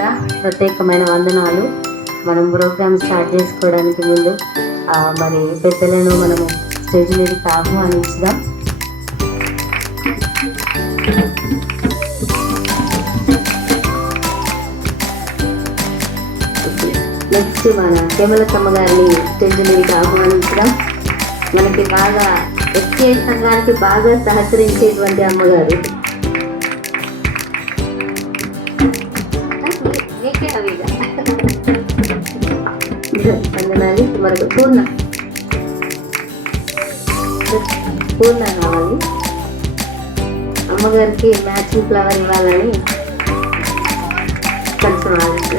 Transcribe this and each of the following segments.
కూడా ప్రత్యేకమైన వందనాలు. మనం ప్రోగ్రామ్ స్టార్ట్ చేసుకోవడానికి ముందు మరి పెద్దలను మనము స్టేజ్ మీదకి ఆహ్వానించుదాం. నెక్స్ట్ మన కేమలకమ్మ గారిని స్టేజ్ మీదకి ఆహ్వానించడం. మనకి బాగా ఎస్కే సంఘానికి బాగా సహకరించేటువంటి అమ్మగారు. వందనాలి. మనకు పూర్ణ కావాలి. అమ్మగారికి మ్యాచింగ్ ఫ్లవర్ ఇవ్వాలని కొంచెం ఆలోచన.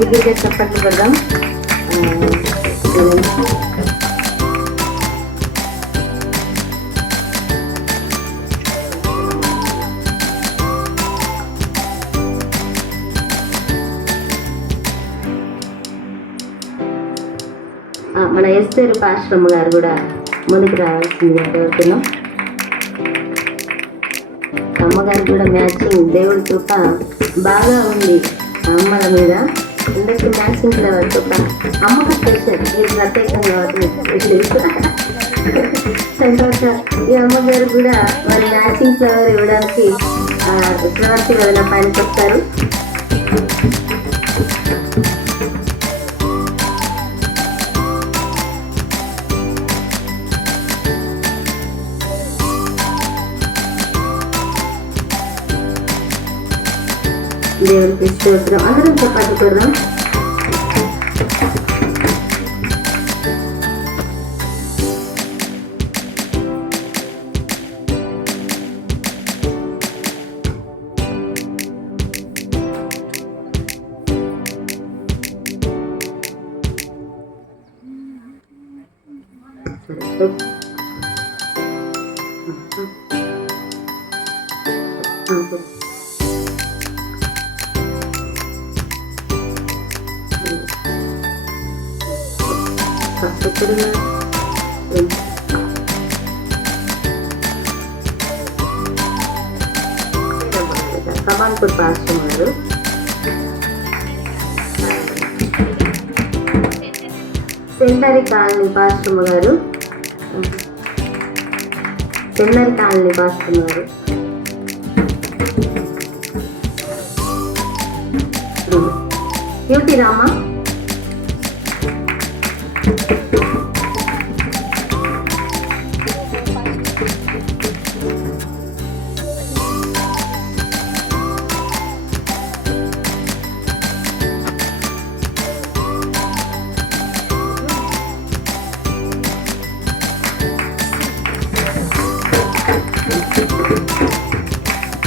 దగ్గరగా చప్పట్లు పడదాం. మన ఎస్తేరు పాశ్రమ గారు కూడా ముందుకు రావాల్సిందిగా కోరుతున్నాం. అమ్మగారు కూడా మ్యాచింగ్ దేవుడి కృప బాగా ఉంది. అమ్మల మీద అందరికి మ్యాచింగ్ ఫ్లవర్ కృప అమ్మకు స్పెషల్. మీరు ప్రత్యేకంగా తర్వాత ఈ అమ్మగారు కూడా మరి మ్యాచింగ్ ఫ్లవర్ ఇవ్వడానికి ఫ్లవర్స్ ఏమైనా పైన చెప్తారు. దేవునికి స్తోత్రం. అందరం చప్పట్లు కొడదాం. కమాన్పూర్ పాస్టర్ గారు, సెంటరీ కాలనీ పాస్టర్ గారు, సెంటరీ కాలనీ పాస్టర్ గారు, యూటి రామ,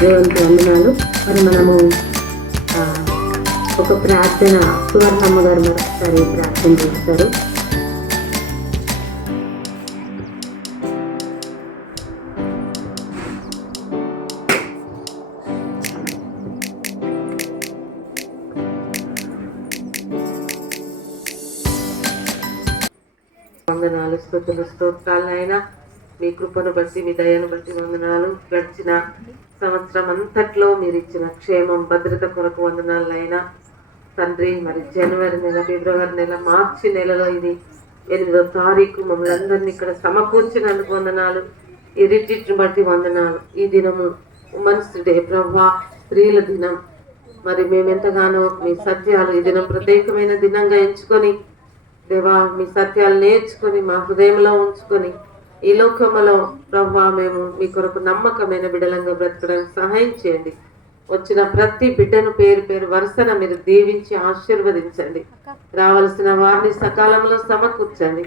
దేవునికి వందనాలు. మరి మనము ఒక ప్రార్థన సువర్ణమ్మ గారు మరొకసారి ప్రార్థన చేస్తారు. వందనాలు, స్తుతులు, స్తోత్రాలు అయినా మీ కృపను బట్టి, మీ దయను బట్టి వందనాలు. గడిచిన సంవత్సరం అంతట్లో మీరు ఇచ్చిన క్షేమం, భద్రత కొరకు వందనాలైనా తండ్రి. మరి జనవరి నెల, ఫిబ్రవరి నెల, మార్చి నెలలో ఇది 8వ తారీఖు మమ్మల్ని అందరినీ ఇక్కడ సమకూర్చినందుకు వందనాలు. ఈ రిట్రీట్ని బట్టి వందనాలు. ఈ దినము ఉమెన్స్ డే ప్రభా, స్త్రీల దినం. మరి మేమెంతగానో మీ సత్యాలు ఈ దినం ప్రత్యేకమైన దినంగా ఎంచుకొని దేవా, మీ సత్యాలు నేర్చుకొని మా హృదయంలో ఉంచుకొని ఈ లోకములో ప్రభా మేము మీ కొరకు నమ్మకమైన బిడ్డలంగా బ్రతకడానికి సహాయం చేయండి. వచ్చిన ప్రతి బిడ్డను పేరు పేరు వరుసన మీరు దీవించి ఆశీర్వదించండి. రావలసిన వారిని సకాలంలో సమకూర్చండి.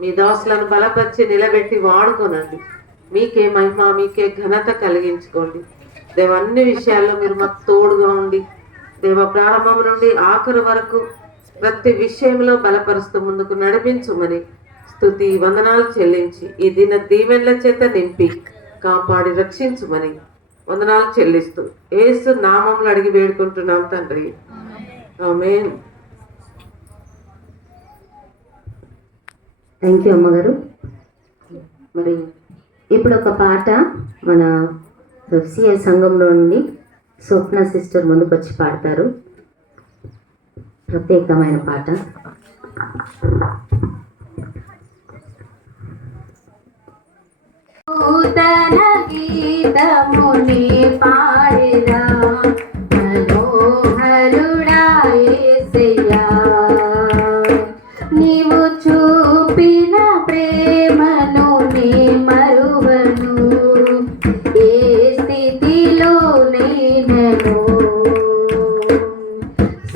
మీ దాసులను బలపరిచి నిలబెట్టి వాడుకోనండి. మీకే మహిమ, మీకే ఘనత కలిగించుకోండి దేవ. అన్ని విషయాల్లో మీరు మాకు తోడుగా ఉండి దేవ, ప్రారంభం నుండి ఆఖరు వరకు ప్రతి విషయంలో బలపరుస్తూ ముందుకు నడిపించుమని స్తుతి వందనాలు చెల్లించి ఈ దిన దీవెనల చేత నింపి కాపాడి రక్షించుమని వందనాలు చెల్లిస్తూ యేసు నామములో అడిగి వేడుకుంటున్నాం తండ్రి. ఆమేన్. థ్యాంక్ యూ అమ్మగారు. మరి ఇప్పుడు ఒక పాట మన ఎఫ్సిఐ సంఘంలో నుండి స్వప్న సిస్టర్ ముందుకు వచ్చి పాడతారు. ప్రత్యేకమైన పాట. నూతన గీతముని పాడెదా మనోహరుడా యేసయ్యా, నీవు చూపిన ప్రేమను నీ మరువను, ఏ స్థితిలో నేనను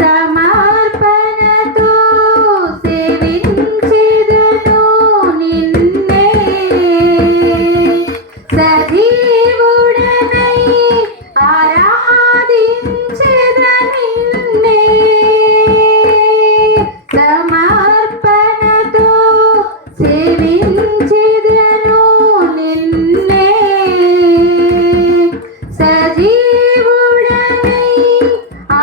సమర్పణతో సేవించెదను నిన్నే, సజీవుడనై ఆరాధించెద నిన్నే, సమర్పణతో సేవించెదను నిన్నే, సజీవుడనై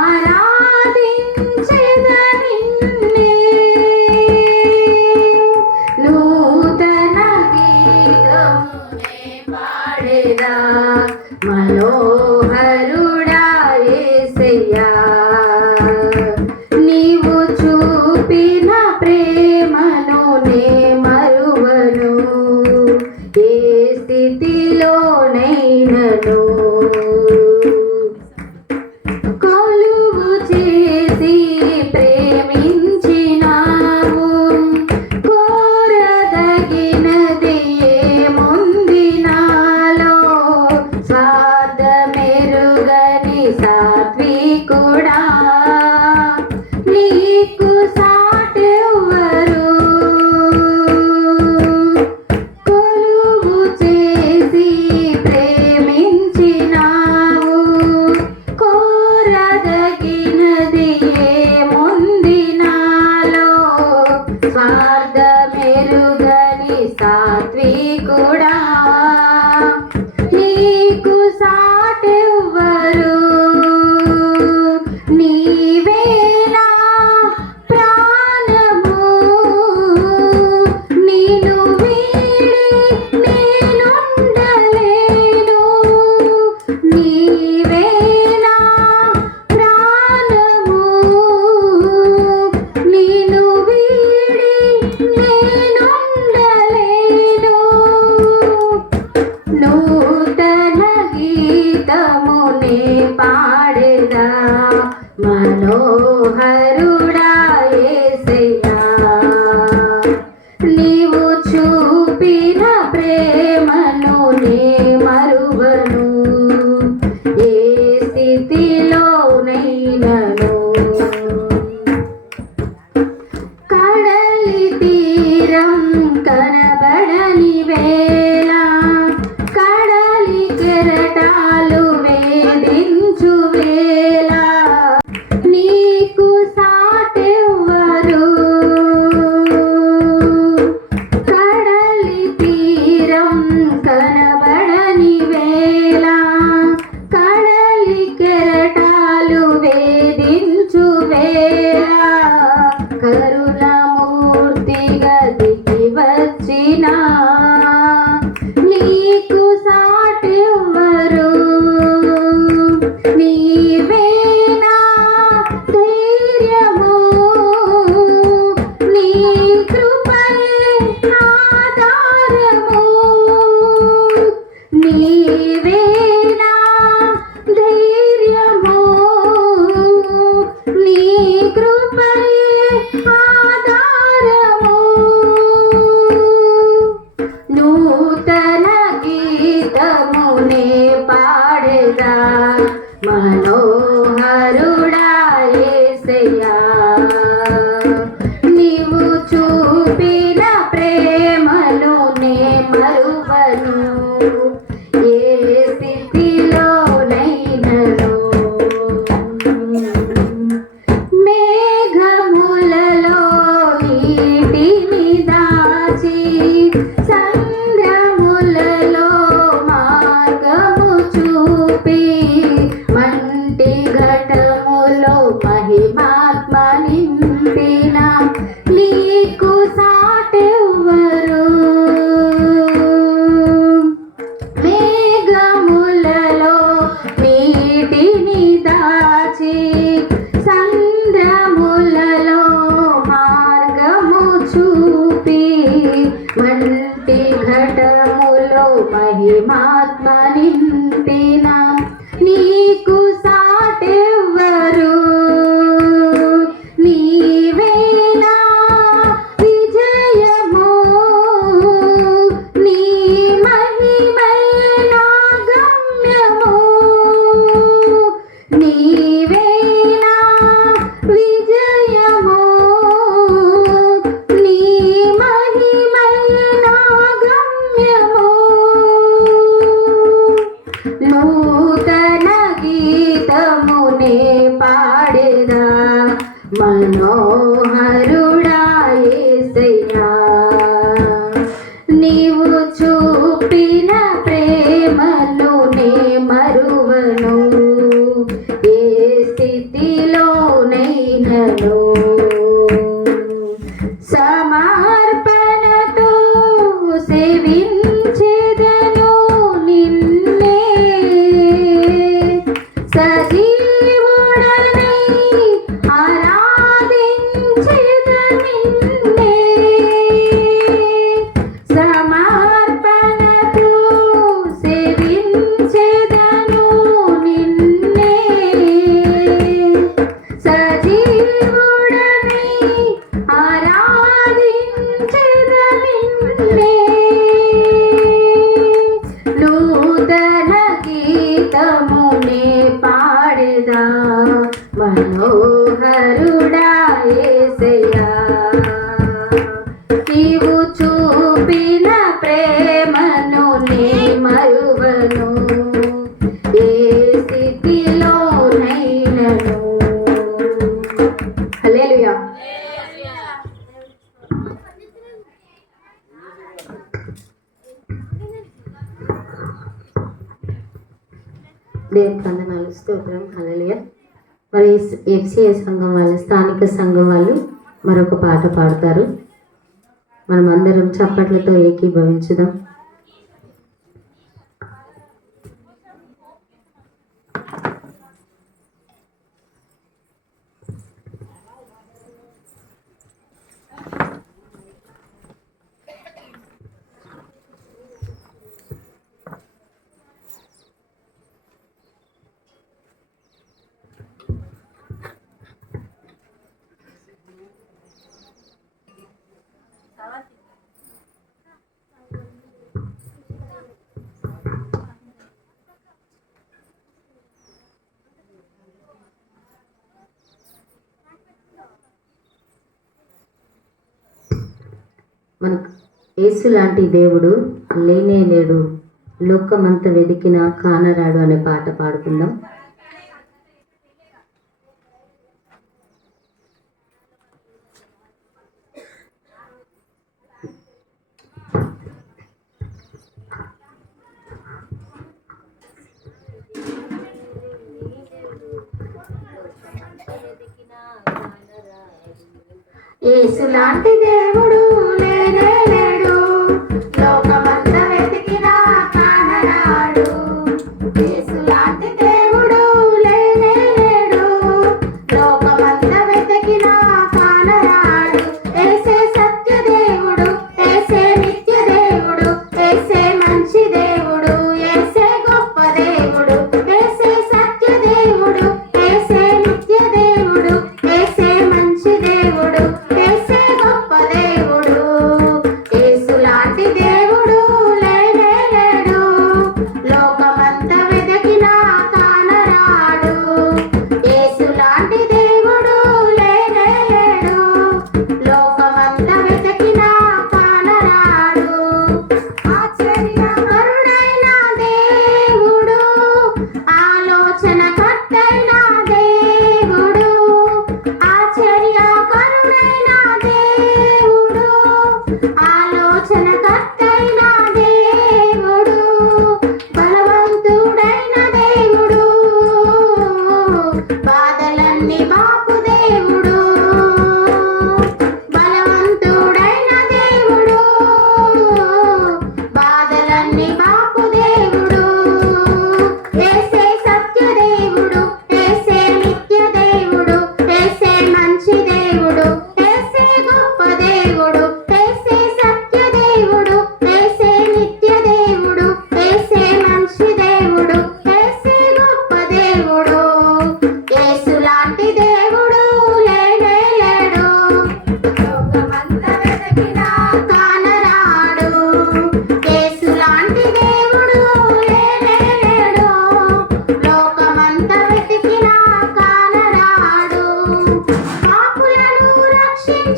ఆరాధించెద నిన్నే. నూతన గీతమునే పాడెదా మనోహరుడా యేసయ్యా, నీవు చూపిన ప్రేమను నే మరువను, ఏ స్థితిలోనైనను కొలువు చేసి ప్రేమించినావు, కోరదగినది ఏముంది నాలో, స్వార్థమెరుగని సాత్వికుడా, నీకు సాటెవ్వరు, కొలువు చేసి ప్రేమించినావు, కోరదగినది ఏముంది నాలో, స్వార్థమెరుగని సాత్వికుడా, నీకు సాటెవ్వరు, నీవే నా ప్రాణము, నిన్ను వీడి నేనుండలేను, నీవే నా ప్రాణము, నిన్ను వీడి నేనుండలేను. నూతన గీతమునే పాడెదా మనోహరుడా యేసయ్యా, నీవు చూపిన ప్రేమను నే మరువను, ఏ స్థితిలోనైనను కడలి తీరం కనబడని వేళ, కడలి కెరటాలు వేధించు వేళ, నీకు సాటెవ్వరు, కడలి తీరం కనబడని వేళ, కడలి కెరటాలు వేధించు వేళ, కరుణమూర్తిగా దిగి వచ్చిన నీకు సాటెవ్వరు, నీవే నా ధైర్యము, నీ కృపయే ఆధారము, నీవే నా ధైర్యము, నీ కృపయే ఆధారము. చూపి వంటి ఘటములో మహిమాత్మ నింపిన నీకు సాటెవ్వరు నీవేనా విజయము నీ మహిమైనా గమ్యము నీవేనా విజయము నీ మహిమైనా గమ్యము నూతన గీతమునే పాడేదా మనోహరుడా యేసయ్యా నీవు చూపిన ప్రేమను నే మరువను ఏ స్థితిలోనైనను సమర్పణతో సేవించెదను నిన్నే సజీవుడనై ఆరాధించెద నిన్నే సమర్పణతో సేవించెదను నిన్నే సజీవుడనై ఆరాధించెద నిన్నే నూతన గీతమునే పాడెదా మనోహరుడా యేసయ్యా నీవు చూపిన ప్రేమను నే మరువను ఏ స్థితిలోనైనను హల్లెలూయా దేవుని వందనాలు స్తోత్రం హల్లెలూయా. మరి ఎఫ్సిఐ సంఘం వాళ్ళు స్థానిక సంఘం వాళ్ళు మరొక పాట పాడతారు. మనం అందరం చప్పట్లతో ఏకీభవించుదాం. మనకు యేసు లాంటి దేవుడు లేనే లేడు, లోకమంతా వెతికినా కానరాడు అనే పాట పాడుకుందాం. యేసు లాంటి దేవుడు లేనే లేడు, లోకమంతా వెతికినా కానరాడు. యేసు లాంటి దేవుడు లేనే లేడు, లోకమంతా వెతికినా కానరాడు. యేసే సత్య దేవుడు, యేసే నిత్య దేవుడు, యేసే మంచి దేవుడు, యేసే గొప్ప దేవుడు. యేసే సత్య దేవుడు, యేసే నిత్య దేవుడు, యేసే మంచి దేవుడు, యేసే గొప్ప దేవుడు.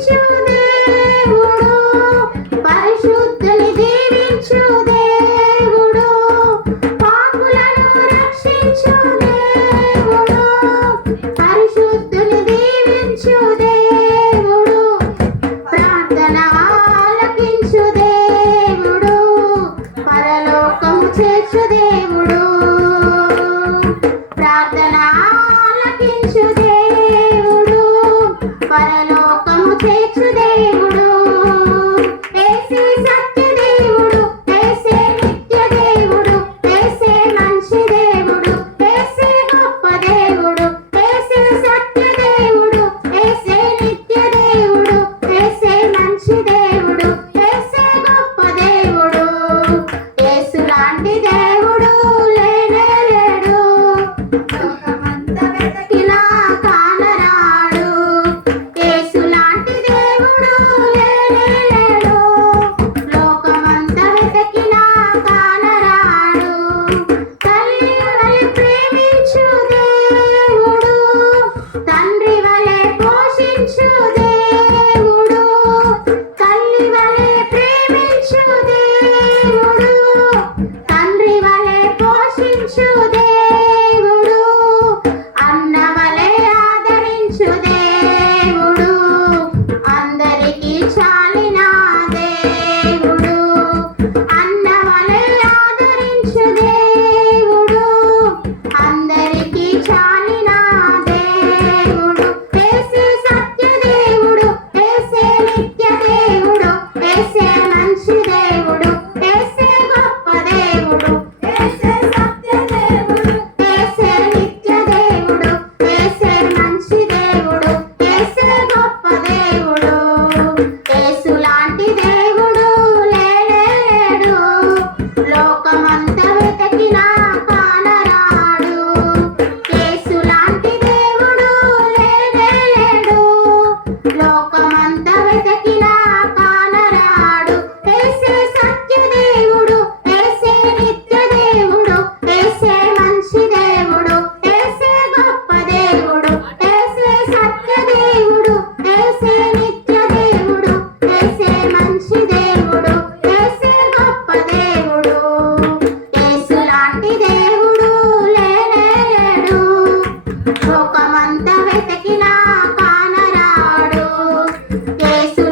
దీవించు దేవుడు, పరిశుద్ధుని దీవించు దేవుడు, పాపులను రక్షించు దేవుడు, పరిశుద్ధుని దీవించు దేవుడు, ప్రార్థన ఆలకించు దేవుడు, పరలోకము చేర్చు దేవుడు, ప్రార్థన ఆలకించు దేవుడు, పరలోకము చేర్చు దేవుడు, యేసే సత్య దేవుడు, యేసే నిత్య దేవుడు, యేసే మంచి దేవుడు, యేసే గొప్ప దేవుడు, యేసే సత్య దేవుడు, యేసే నిత్య దేవుడు, యేసే మంచి దేవుడు, యేసే గొప్ప దేవుడు, యేసు లాంటి దేవుడు లేనే లేడు, లోకమంతా వెతికినా కానరాడు, యేసు లాంటి దేవుడు లేనే లేడు, లోకమంతా వెతికినా కానరాడు, తల్లి వలె ప్రేమించు దేవుడు, తండ్రి వలె పోషించు దేవుడు, తల్లి వలె ప్రేమించు దేవుడు, తండ్రి వలె పోషించు దేవుడు, అన్న వలె ఆదరించు దేవుడు, అందరికీ చాలిన దేవుడు, అన్న వలె ఆదరించు దేవుడు, అందరికీ చాలిన దేవుడు, యేసే సత్య దేవుడు, యేసే నిత్య దేవుడు, యేసే మంచి దేవుడు, యేసే గొప్ప దేవుడు, యేసే సత్య దేవుడు, యేసే నిత్య దేవుడు, యేసే మంచి దేవుడు, యేసే గొప్ప దేవుడు, యేసు లాంటి దేవుడు లేనే లేడు, లోకమంతా వెతికినా కానరాడు, యేసు లాంటి దేవుడు లేనే లేడు, లోకమంతా వెతికినా కానరాడు, యేసే సత్య దేవుడు, యేసే నిత్య దేవుడు, యేసే మంచి దేవుడు, యేసే గొప్ప దేవుడు, యేసే సత్య దేవుడు, యేసే నిత్య దేవుడు, యేసే మంచి దేవుడు, యేసే గొప్ప దేవుడు, యేసు లాంటి దేవుడు లేనే లేడు, లోకమంతా వెతికినా కానరాడు, యేసు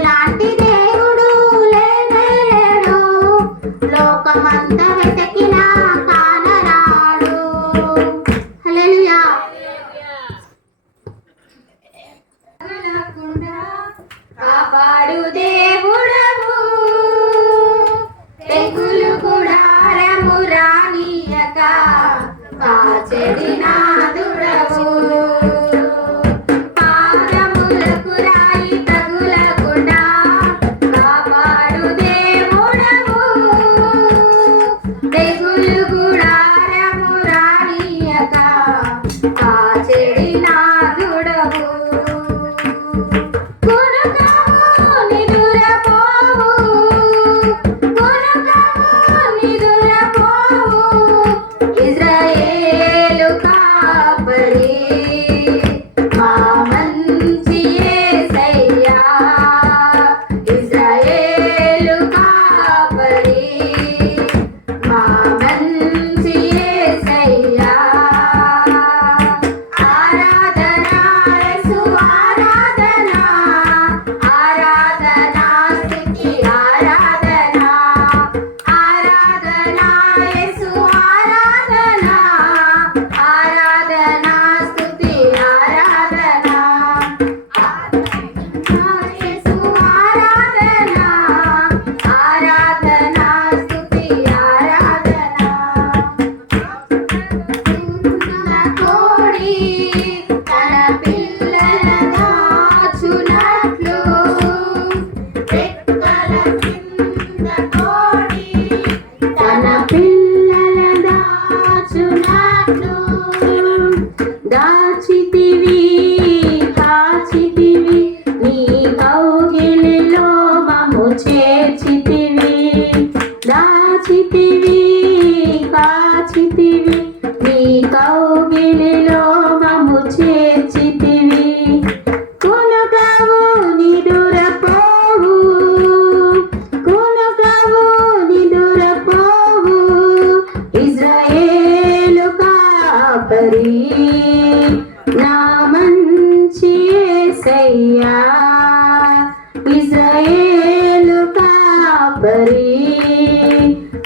ఇశ్రాయేలు కాపరి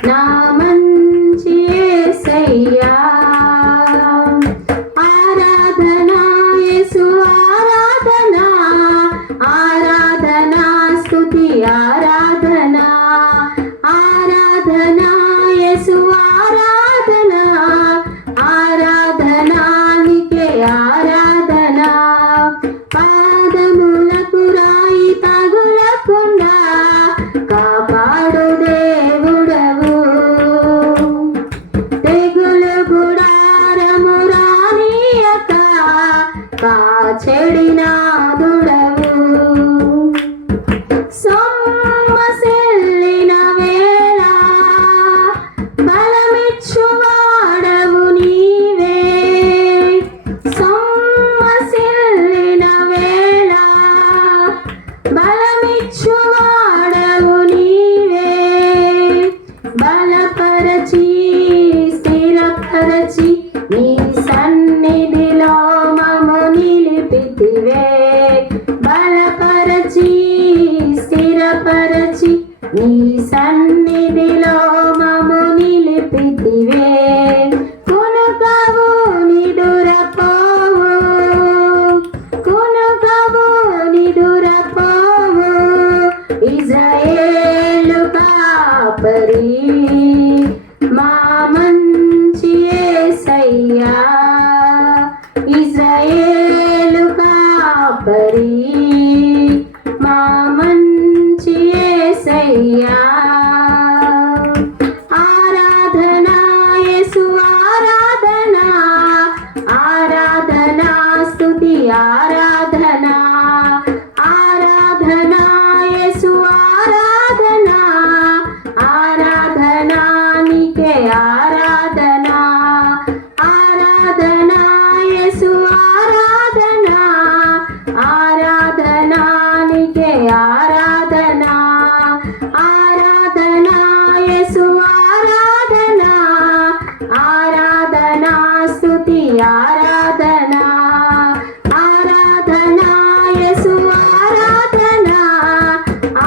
నా మంచి యేసయ్యా ఆరాధనా యేసు ఆరాధనా ఆరాధనా స్తుతి ఆరాధనా ఆరాధనా యేసు ఆరాధనా ఆరాధనా నీకే ఆరాధనా పాదములకు రాయి తగులకుండా కాపాడు దేవుడవు తెగులు గుడారము రానియక కాచెడినాదుడవు సొమ్మసిల్లిన వేళ బలమిచ్చువాడవు నీవే సొమ్మసిల్లిన వేళ బలమిచ్చువాడవు నీవే బలపరచి స్థిరపరచి నీ సన్నిధిలో మము నిలిపితివే బలపరచి స్థిరపరచి నీ సన్నిధిలో మము నిలిపితివే కొనుకవు నిదురపోవు కొనుకవు నిదురపోవు ఇశ్రాయేలు కాపరి మా మంచి యేసయ్యా ఇశ్రాయేలు కాపరి మా మంచి యేసయ్యా ఆరాధనా యేసు ఆరాధనా ఆరాధనా స్తుతి ఆరాధనా ఆరాధనా యేసు ఆరాధనా ఆరాధనా నీకే ఆరాధనా ఆరాధనా యేసు ఆరాధనా ఆరాధనా నీకే ఆరాధనా ఆరాధనా యేసు ఆరాధనా ఆరాధనా స్తుతి ఆరాధనా ఆరాధనా యేసు ఆరాధనా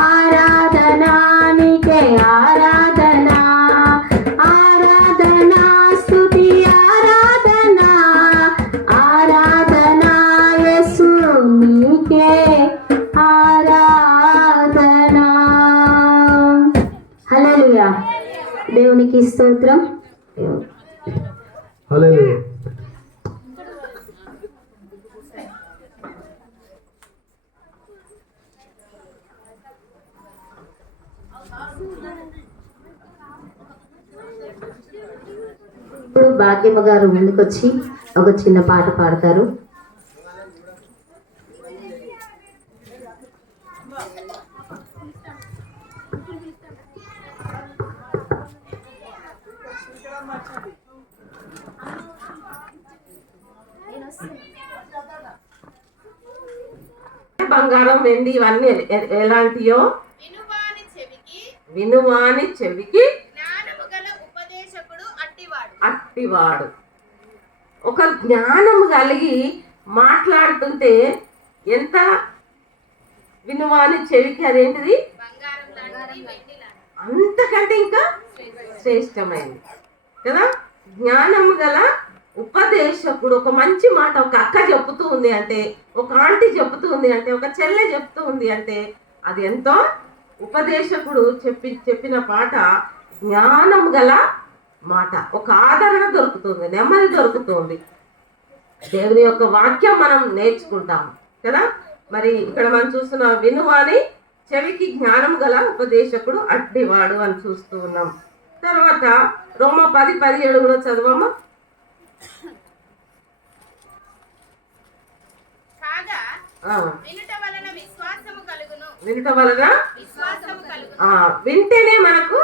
ఆరాధనా నీకే ఆరాధనా ఆరాధనా స్తుతి ఆరాధనా ఆరాధనా యేసు నీకే ఆరాధనా హల్లెలూయా దేవునికి స్తోత్రం హల్లెలూయా. ఇప్పుడు భాగ్యమ్మ గారు ముందుకొచ్చి ఒక చిన్న పాట పాడతారు. బంగారం వెండి ఇవన్నీ ఎలాంటియో వినువాని చెవికి వినువాని చెవికి జ్ఞానము గల ఉపదేశకుడు అట్టివాడు అట్టివాడు. ఒక జ్ఞానం కలిగి మాట్లాడుతుంటే ఎంత వినువాని చెవికి అదేంటిది బంగారం లాంటిది వెండి లాంటిది అంతకంటే ఇంకా శ్రేష్టమైంది కదా. జ్ఞానము గల ఉపదేశకుడు ఒక మంచి మాట ఒక అక్క చెప్తూ ఉంది అంటే, ఒక ఆంటీ చెప్తూ ఉంది అంటే, ఒక చెల్లె చెప్తూ ఉంది అంటే అది ఎంతో ఉపదేశకుడు చెప్పిన పాట జ్ఞానం గల మాట. ఒక ఆదరణ దొరుకుతుంది, నెమ్మది దొరుకుతుంది. దేవుని యొక్క వాక్యం మనం నేర్చుకుంటాం కదా. మరి ఇక్కడ మనం చూస్తున్న వినువాని చెవికి జ్ఞానం గల ఉపదేశకుడు అట్టివాడు అని చూస్తూ ఉన్నాం. తర్వాత రోమ 10:17 కూడా చదవమ్మా. కాగా వినుట వలన విశ్వాసము కలుగును వినుట వలన విశ్వాసము కలుగును వింటేనే మనకు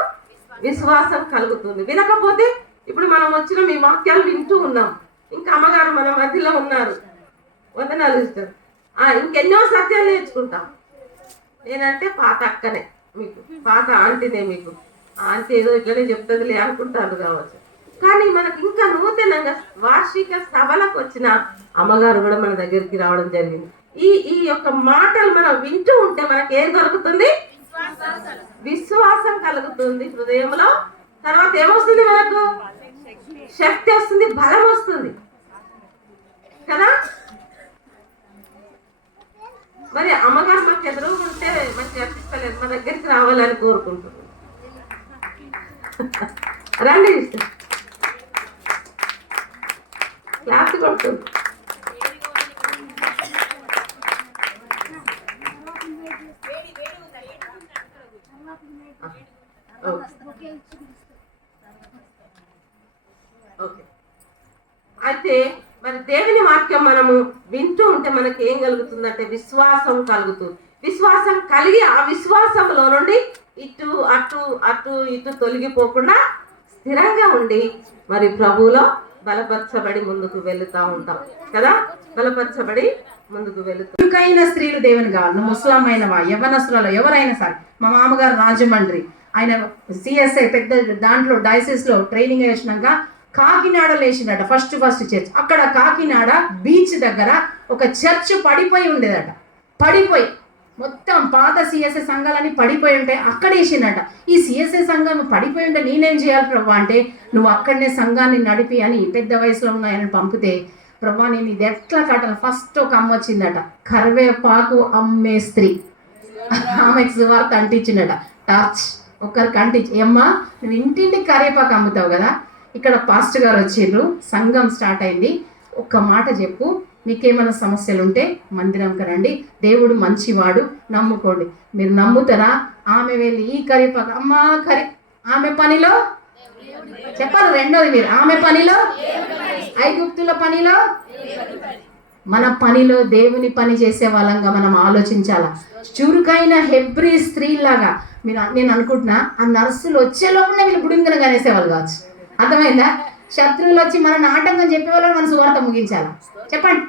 విశ్వాసం కలుగుతుంది. వినకపోతే ఇప్పుడు మనం వచ్చిన మీ వాక్యాలు వింటూ ఉన్నాం, ఇంకా అమ్మగారు మన మధ్యలో ఉన్నారు, వందనాలు ఇస్తారు. ఇంకెన్నో సత్యాలు నేర్చుకుంటాం. నేనంటే పాత అక్కనే, మీకు పాత ఆంటీనే, మీకు ఆంటీ ఏదో ఇట్లనే చెప్తుందిలే అనుకుంటారు కావచ్చు. కానీ మనకు ఇంకా నూతనంగా వార్షిక సభలకు వచ్చిన అమ్మగారు కూడా మన దగ్గరికి రావడం జరిగింది. ఈ యొక్క మాటలు మనం వింటూ ఉంటే మనకి ఏం దొరుకుతుంది? విశ్వాసం కలుగుతుంది హృదయంలో. తర్వాత ఏమొస్తుంది? మనకు శక్తి వస్తుంది, బలం వస్తుంది కదా. మరి అమ్మగారు మాకు ఎదురు ఉంటే మంచి అనిపిస్తలేదు, మా దగ్గరికి రావాలని కోరుకుంటున్నాను. రండి క్లాస్ కొడుతుంది. ఓకే, అయితే మరి దేవుని వాక్యం మనము వింటూ ఉంటే మనకి ఏం కలుగుతుందంటే విశ్వాసం కలుగుతుంది. విశ్వాసం కలిగి ఆ విశ్వాసంలో నుండి ఇటు అటు అటు ఇటు తొలగిపోకుండా స్థిరంగా ఉండి మరి ప్రభువులో బలపరచబడి ముందుకు వెళుతూ ఉంటాం కదా. బలపరచబడి ముందుకు వెళుతాం. చురుకైన స్త్రీలు దేవుని కావాలి. ముస్లాం అయినవా, యవనస్తులలో ఎవరైనా సరే. మా మామగారు రాజమండ్రి, ఆయన సిఎస్ఐ పెద్ద దాంట్లో డైసిస్ లో ట్రైనింగ్ వేసినాక కాకినాడలో వేసిందట ఫస్ట్ చర్చ్. అక్కడ కాకినాడ బీచ్ దగ్గర ఒక చర్చ్ పడిపోయి ఉండేదట. పడిపోయి మొత్తం పాత సిఎస్ఐ సంఘాలన్నీ పడిపోయి ఉంటే అక్కడ వేసిందట. ఈ సిఎస్ఐ సంఘం పడిపోయి ఉంటే నేనేం చేయాలి ప్రభా అంటే, నువ్వు అక్కడనే సంఘాన్ని నడిపి అని పెద్ద వయసులో ఉన్నాయని పంపితే, ప్రభా నేను ఇది ఎట్లా కట్టాను. ఫస్ట్ ఒక అమ్మ వచ్చిందట, కరివేపాకు అమ్మే స్త్రీ. ఆమెకు సువార్త అంటించిందట, టార్చ్ ఒకరికి అంటించి, అమ్మా నువ్వు ఇంటింటికి కరివేపాకు అమ్ముతావు కదా, ఇక్కడ పాస్టర్ గారు వచ్చిండ్రు, సంఘం స్టార్ట్ అయింది, ఒక్క మాట చెప్పు, మీకేమైనా సమస్యలు ఉంటే మందిరంకి రండి, దేవుడు మంచివాడు, నమ్ముకోండి. మీరు నమ్ముతారా? ఆమె వెళ్ళి ఈ కరివేపాకు అమ్మా ఆమె పనిలో చెప్పాలి. రెండోది మీరు ఆమె పనిలో, ఐగుప్తుల పనిలో, మన పనిలో దేవుని పని చేసే వాళ్ళంగా మనం ఆలోచించాలా. చురుకైన హెబ్రీ స్త్రీలాగా నేను అనుకుంటున్నా, ఆ నర్సులు వచ్చే లోపలనే వీళ్ళు బుడింగన కనేసేవాళ్ళు కావచ్చు. అర్థమైందా? శత్రువులు వచ్చి మన ఆటంకం చెప్పేవాళ్ళని మన సువార్త ముగించాలా. చెప్పండి.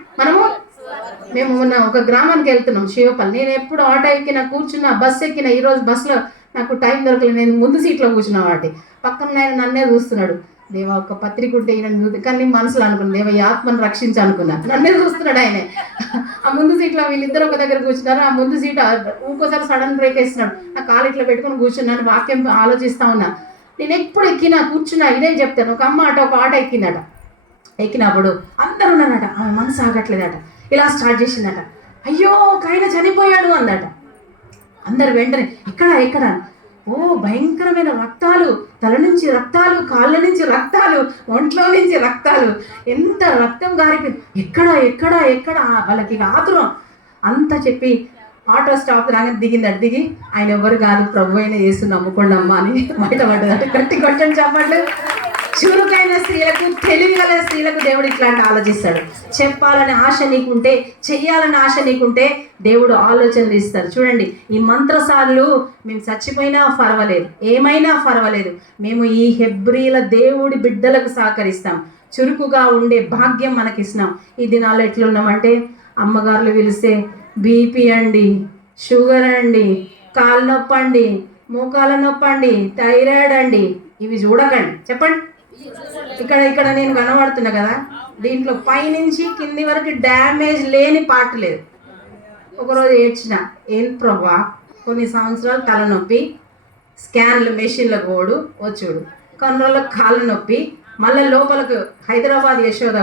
మేము మొన్న ఒక గ్రామానికి వెళ్తున్నాం, శివపల్లి. నేను ఎప్పుడు ఆటో ఎక్కినా, కూర్చున్నా, బస్సు ఎక్కినా. ఈరోజు బస్సులో నాకు టైం దొరకలేదు, నేను ముందు సీట్లో కూర్చున్నా. వాటి పక్కన ఆయన నన్నే చూస్తున్నాడు. దేవా ఒక పత్రిక ఉంటే ఈయన చూస్తే, కానీ మనసులో అనుకున్నాను, దేవ ఈ ఆత్మను రక్షించాలనుకున్నా. నన్నే చూస్తున్నాడు ఆయన. ఆ ముందు సీట్లో వీళ్ళిద్దరు ఒక దగ్గర కూర్చున్నారు. ఆ ముందు సీట్ ఇంకోసారి సడన్ బ్రేక్ వేస్తున్నాడు. ఆ కాలు ఇట్లా పెట్టుకుని కూర్చున్నాను, వాక్యం ఆలోచిస్తా ఉన్నా. నేను ఎప్పుడు ఎక్కినా, కూర్చున్నా, ఇదే చెప్తాను. ఒక అమ్మ ఒక ఆటో ఎక్కిందట. ఎక్కినప్పుడు అందరూ ఉన్నారట, ఆమె మనసు ఆగట్లేదట. ఇలా స్టార్ట్ చేసిందట, అయ్యో ఒక ఆయన చనిపోయాడు అందట. అందరు వెంటనే ఎక్కడ ఓ భయంకరమైన రక్తాలు, తల నుంచి రక్తాలు, కాళ్ళ నుంచి రక్తాలు, ఒంట్లో నుంచి రక్తాలు, ఎంత రక్తం గారిపోయింది, ఎక్కడ వాళ్ళకి ఆతురం అంతా చెప్పి ఆటో స్టాప్ రాగానే దిగి ఆయన ఎవరు కాదు, ప్రభు అయిన యేసు నమ్ముకోండి అమ్మా అని బయటపడ్డదట. గట్టి కొట్టండి చెప్పండి. చురుకైన స్త్రీలకు, తెలివిగల స్త్రీలకు దేవుడు ఇట్లాంటి ఆలోచిస్తాడు. చెప్పాలని ఆశ నీకుంటే, చెయ్యాలని ఆశ నీకుంటే దేవుడు ఆలోచనలు ఇస్తారు. చూడండి, ఈ మంత్రసారులు మేము చచ్చిపోయినా పర్వాలేదు, ఏమైనా పర్వాలేదు, మేము ఈ హెబ్రీల దేవుడి బిడ్డలకు సహకరిస్తాం, చురుకుగా ఉండే భాగ్యం మనకిస్తున్నాం. ఈ దినాల్లో ఎట్లున్నామంటే, అమ్మగారులు పిలిస్తే బీపీ అండి, షుగర్ అండి, కాళ్ళ నొప్పి అండి, మోకాల నొప్పి అండి, థైరాయిడ్ అండి, ఇవి చూడకండి. చెప్పండి. ఇక్కడ నేను కనబడుతున్నా కదా, దీంట్లో పైనుంచి కింది వరకు డ్యామేజ్ లేని పార్ట్ లేదు. ఒకరోజు ఏడ్చిన, ఏం ప్రభా కొన్ని సంవత్సరాలు తలనొప్పి, స్కాన్లు మెషిన్లకు పోడు వచ్చుడు, కొన్ని రోజులకు కాళ్ళ నొప్పి, మళ్ళీ లోపలకు హైదరాబాద్ యశోద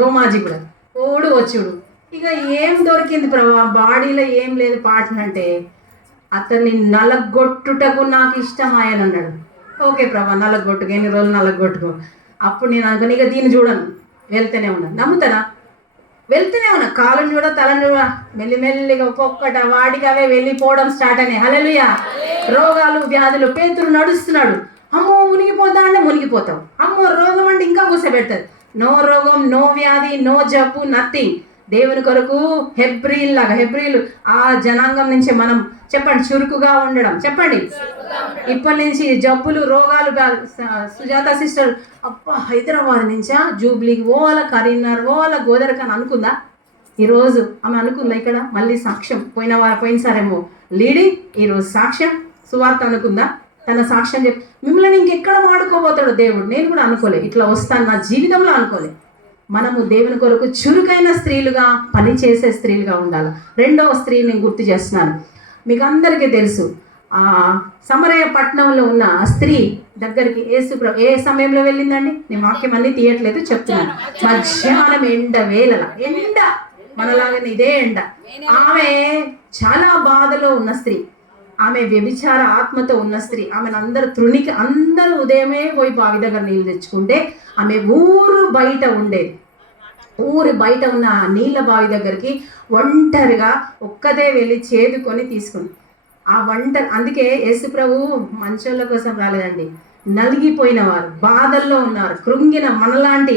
హోమాజీ కూడా పోడు వచ్చుడు. ఇక ఏం దొరికింది ప్రభా, బాడీలో ఏం లేదు పాటలు అంటే, అతన్ని నలగొట్టుటకు నాకు ఇష్టం ఆయన అన్నాడు. ఓకే ప్రభా నలగొట్టుకు, ఎన్ని రోజులు నలగొట్టుకో. అప్పుడు నేను అనుకుని ఇక దీన్ని చూడను, వెళ్తూనే ఉన్నాను. నమ్ముతారా? వెళ్తూనే ఉన్నా, కాళ్ళని చూడ, తలని చూడ, మెల్లిమెల్లిగా ఒక్కొక్కట వాడికి అవే వెళ్ళిపోవడం స్టార్ట్ అయినాయి. హల్లెలూయా. రోగాలు, వ్యాధులు. పేతురు నడుస్తున్నాడు, అమ్మో మునిగిపోతా అంటే మునిగిపోతావు, అమ్మో రోగం అంటే ఇంకా కూర్చోబెడతారు. నో రోగం, నో వ్యాధి, నో జబ్బు, నథింగ్. దేవుని కొరకు హెబ్రీలు ఆ జనాంగం నుంచి మనం చెప్పండి చురుకుగా ఉండడం. చెప్పండి. ఇప్పటి నుంచి జబ్బులు, రోగాలు. సుజాత సిస్టర్ అప్ప హైదరాబాద్ నుంచా జూబ్లీకి పోవాల, కరీంనగర్ పోవాల, గోదరకని అనుకుందా? ఈరోజు ఆమె అనుకుందా? ఇక్కడ మళ్ళీ సాక్ష్యం పోయినసారేమో లీడింగ్, ఈరోజు సాక్ష్యం సువార్త అనుకుందా? తన సాక్ష్యం చెప్పి మిమ్మల్ని ఇంకెక్కడ వాడుకోబోతాడు దేవుడు. నేను కూడా అనుకోలే, ఇట్లా వస్తాను, నా జీవితంలో అనుకోలే. మనము దేవుని కొరకు చురుకైన స్త్రీలుగా పనిచేసే స్త్రీలుగా ఉండాలి. రెండవ స్త్రీని నేను గుర్తు చేస్తున్నాను. మీకు అందరికీ తెలుసు, ఆ సమరయ పట్టణంలో ఉన్న స్త్రీ దగ్గరికి ఏ సమయంలో వెళ్ళిందండి? నేను వాక్యం అన్ని తీయట్లేదు, చెప్తున్నాను. మధ్యాహ్నం ఎండ మనలాగానే ఇదే ఎండ. ఆమె చాలా బాధలో ఉన్న స్త్రీ, ఆమె వ్యభిచార ఆత్మతో ఉన్న స్త్రీ. ఆమెను అందరూ ఉదయమే పోయి బావి దగ్గర నీళ్ళు తెచ్చుకుంటే ఆమె ఊరు బయట ఉన్న నీళ్ళ బావి దగ్గరికి ఒంటరిగా ఒక్కదే వెళ్ళి చేదుకొని తీసుకుంది. అందుకే యేసు ప్రభు మంచోళ్ళ కోసం రాలేదండి, నలిగిపోయిన వారు, బాధల్లో ఉన్నారు, కృంగిన మనలాంటి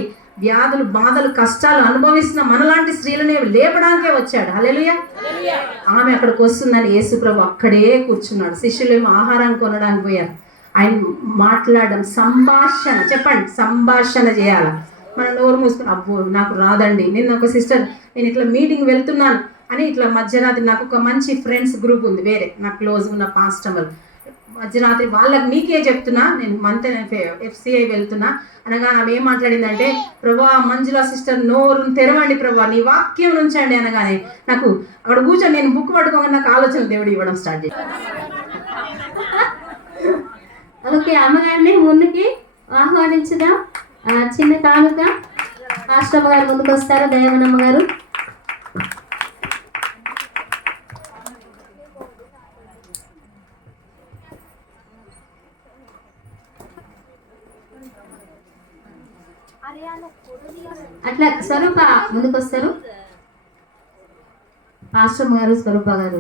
బాధలు కష్టాలు అనుభవిస్తున్న మనలాంటి స్త్రీలని లేపడానికే వచ్చాడు. హల్లెలూయా. ఆమె అక్కడికి వస్తుందని యేసు ప్రభు అక్కడే కూర్చున్నాడు. శిష్యులేమో ఆహారం కొనడానికి పోయారు. ఆయన మాట్లాడడం, సంభాషణ చేయాలి. మన నోరు మూసుకుని అబ్బో నాకు రాదండి. నిన్న ఒక సిస్టర్, నేను ఇట్లా మీటింగ్ వెళ్తున్నాను అని ఇట్లా మధ్యరాత్రి, నాకు ఒక మంచి ఫ్రెండ్స్ గ్రూప్ ఉంది వేరే, నాకు క్లోజ్ ఉన్న పాస్టమర్, మధ్యరాత్రి వాళ్ళకి నీకే చెప్తున్నా, నేను FCI వెళ్తున్నా అనగా ఆమె ఏం మాట్లాడిందంటే, ప్రభా మంజుల సిస్టర్ నోరుని తెరవండి ప్రభా, నీ వాక్యం ఉంచండి అనగానే నాకు అక్కడ కూర్చొని నేను బుక్ పట్టుకోగానే నాకు ఆలోచన దేవుడు ఇవ్వడం స్టార్ట్ చేశాను. ఓకే, అమ్మగారిని ముందుకి ఆహ్వానించుదాం. చిన్న కానుక పాస్టర్ గారు ముందుకు వస్తారు. దయావనమ్మ గారు. అట్లా స్వరూప ముందుకు వస్తారు. పాస్టర్ గారు, స్వరూప గారు.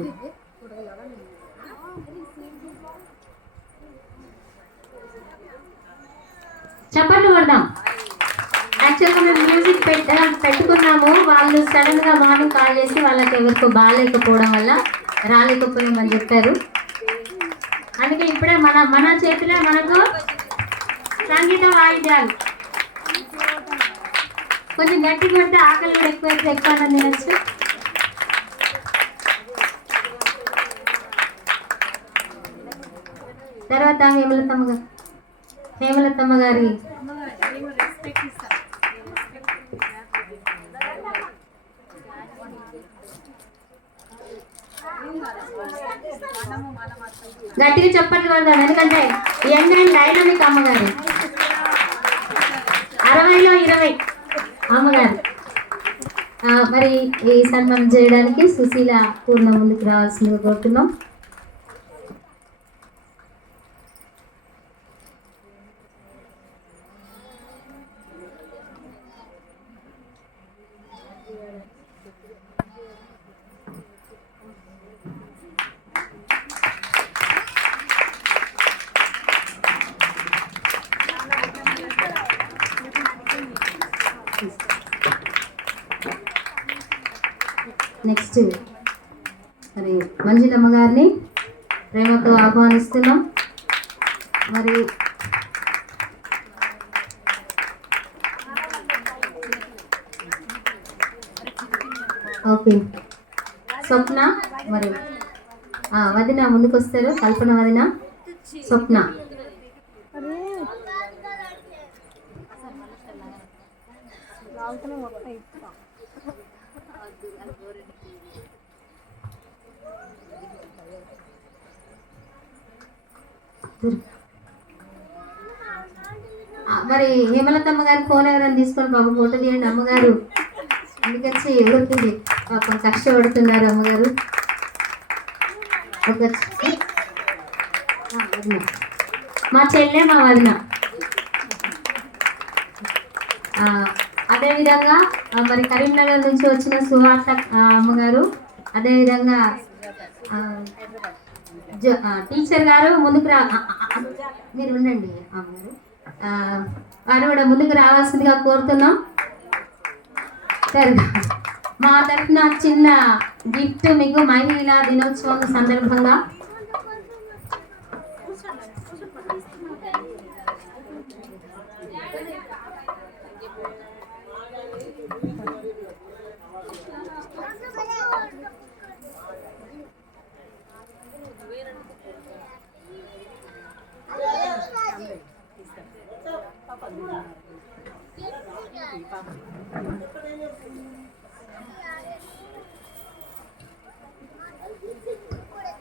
చప్పట్లు కొడదాం. యాక్చువల్గా మేము మ్యూజిక్ పెట్టుకున్నాము. వాళ్ళు సడన్ గా మార్నింగ్ కాల్ చేసి వాళ్ళకి ఎవరికో బాగాలేకపోవడం వల్ల రాలేకపోయామని చెప్పారు. అందుకే ఇప్పుడే మన చేతిలో మనకు సంగీత వాయిద్యాలు కొంచెం గట్టి కొడితే ఆకలి కూడా ఎక్కువ తినచ్చు. తర్వాత హేమలతమ్మ గారి గట్టిగా చెప్పట్లు పడదాం. ఎందుకంటే యంగ్ అండ్ డైనమిక్ అమ్మగారు, 60లో 20 అమ్మగారు. మరి ఈ సన్మానం చేయడానికి సుశీల పూర్ణ ముందుకు రావాల్సిందిగా కోరుతున్నాం. నెక్స్ట్ మరి మంజులమ్మ గారిని ప్రేమతో ఆహ్వానిస్తున్నాం. మరి ఓకే, స్వప్న మరి వదిన ముందుకు వస్తారు. కల్పన వదిన, స్వప్న. మరి హేమలతమ్మ గారి ఫోన్ ఎవరైనా తీసుకొని బాబు ఫోటో తీయండి అమ్మగారు. ఎందుకంటే ఎవరికి పాపం కష్టపడుతున్నారు అమ్మగారు. మా చెల్లె, మా వదిన. అదేవిధంగా మరి కరీంనగర్ నుంచి వచ్చిన సువార్త అమ్మగారు, అదేవిధంగా టీచర్ గారు ముందుకు మీరు ఉండండి అమ్మగారు. వారు కూడా ముందుకు రావాల్సిందిగా కోరుతున్నాం. మా తరఫున చిన్న గిఫ్ట్ మీకు మహిళా దినోత్సవం సందర్భంగా.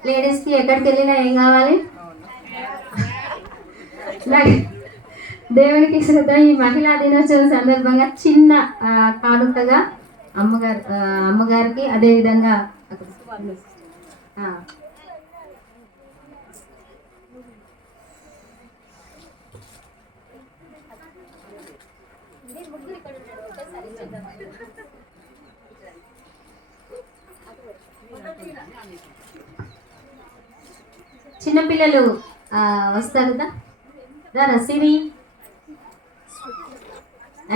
లేడీస్కి ఎక్కడికి వెళ్ళినా ఏం కావాలి? నాకు దేవునికి శ్రద్ధ ఈ మహిళా దినోత్సవం సందర్భంగా చిన్న కానుకగా అమ్మగారికి అదేవిధంగా చిన్నపిల్లలు వస్తారు కదా, రారా సిరి,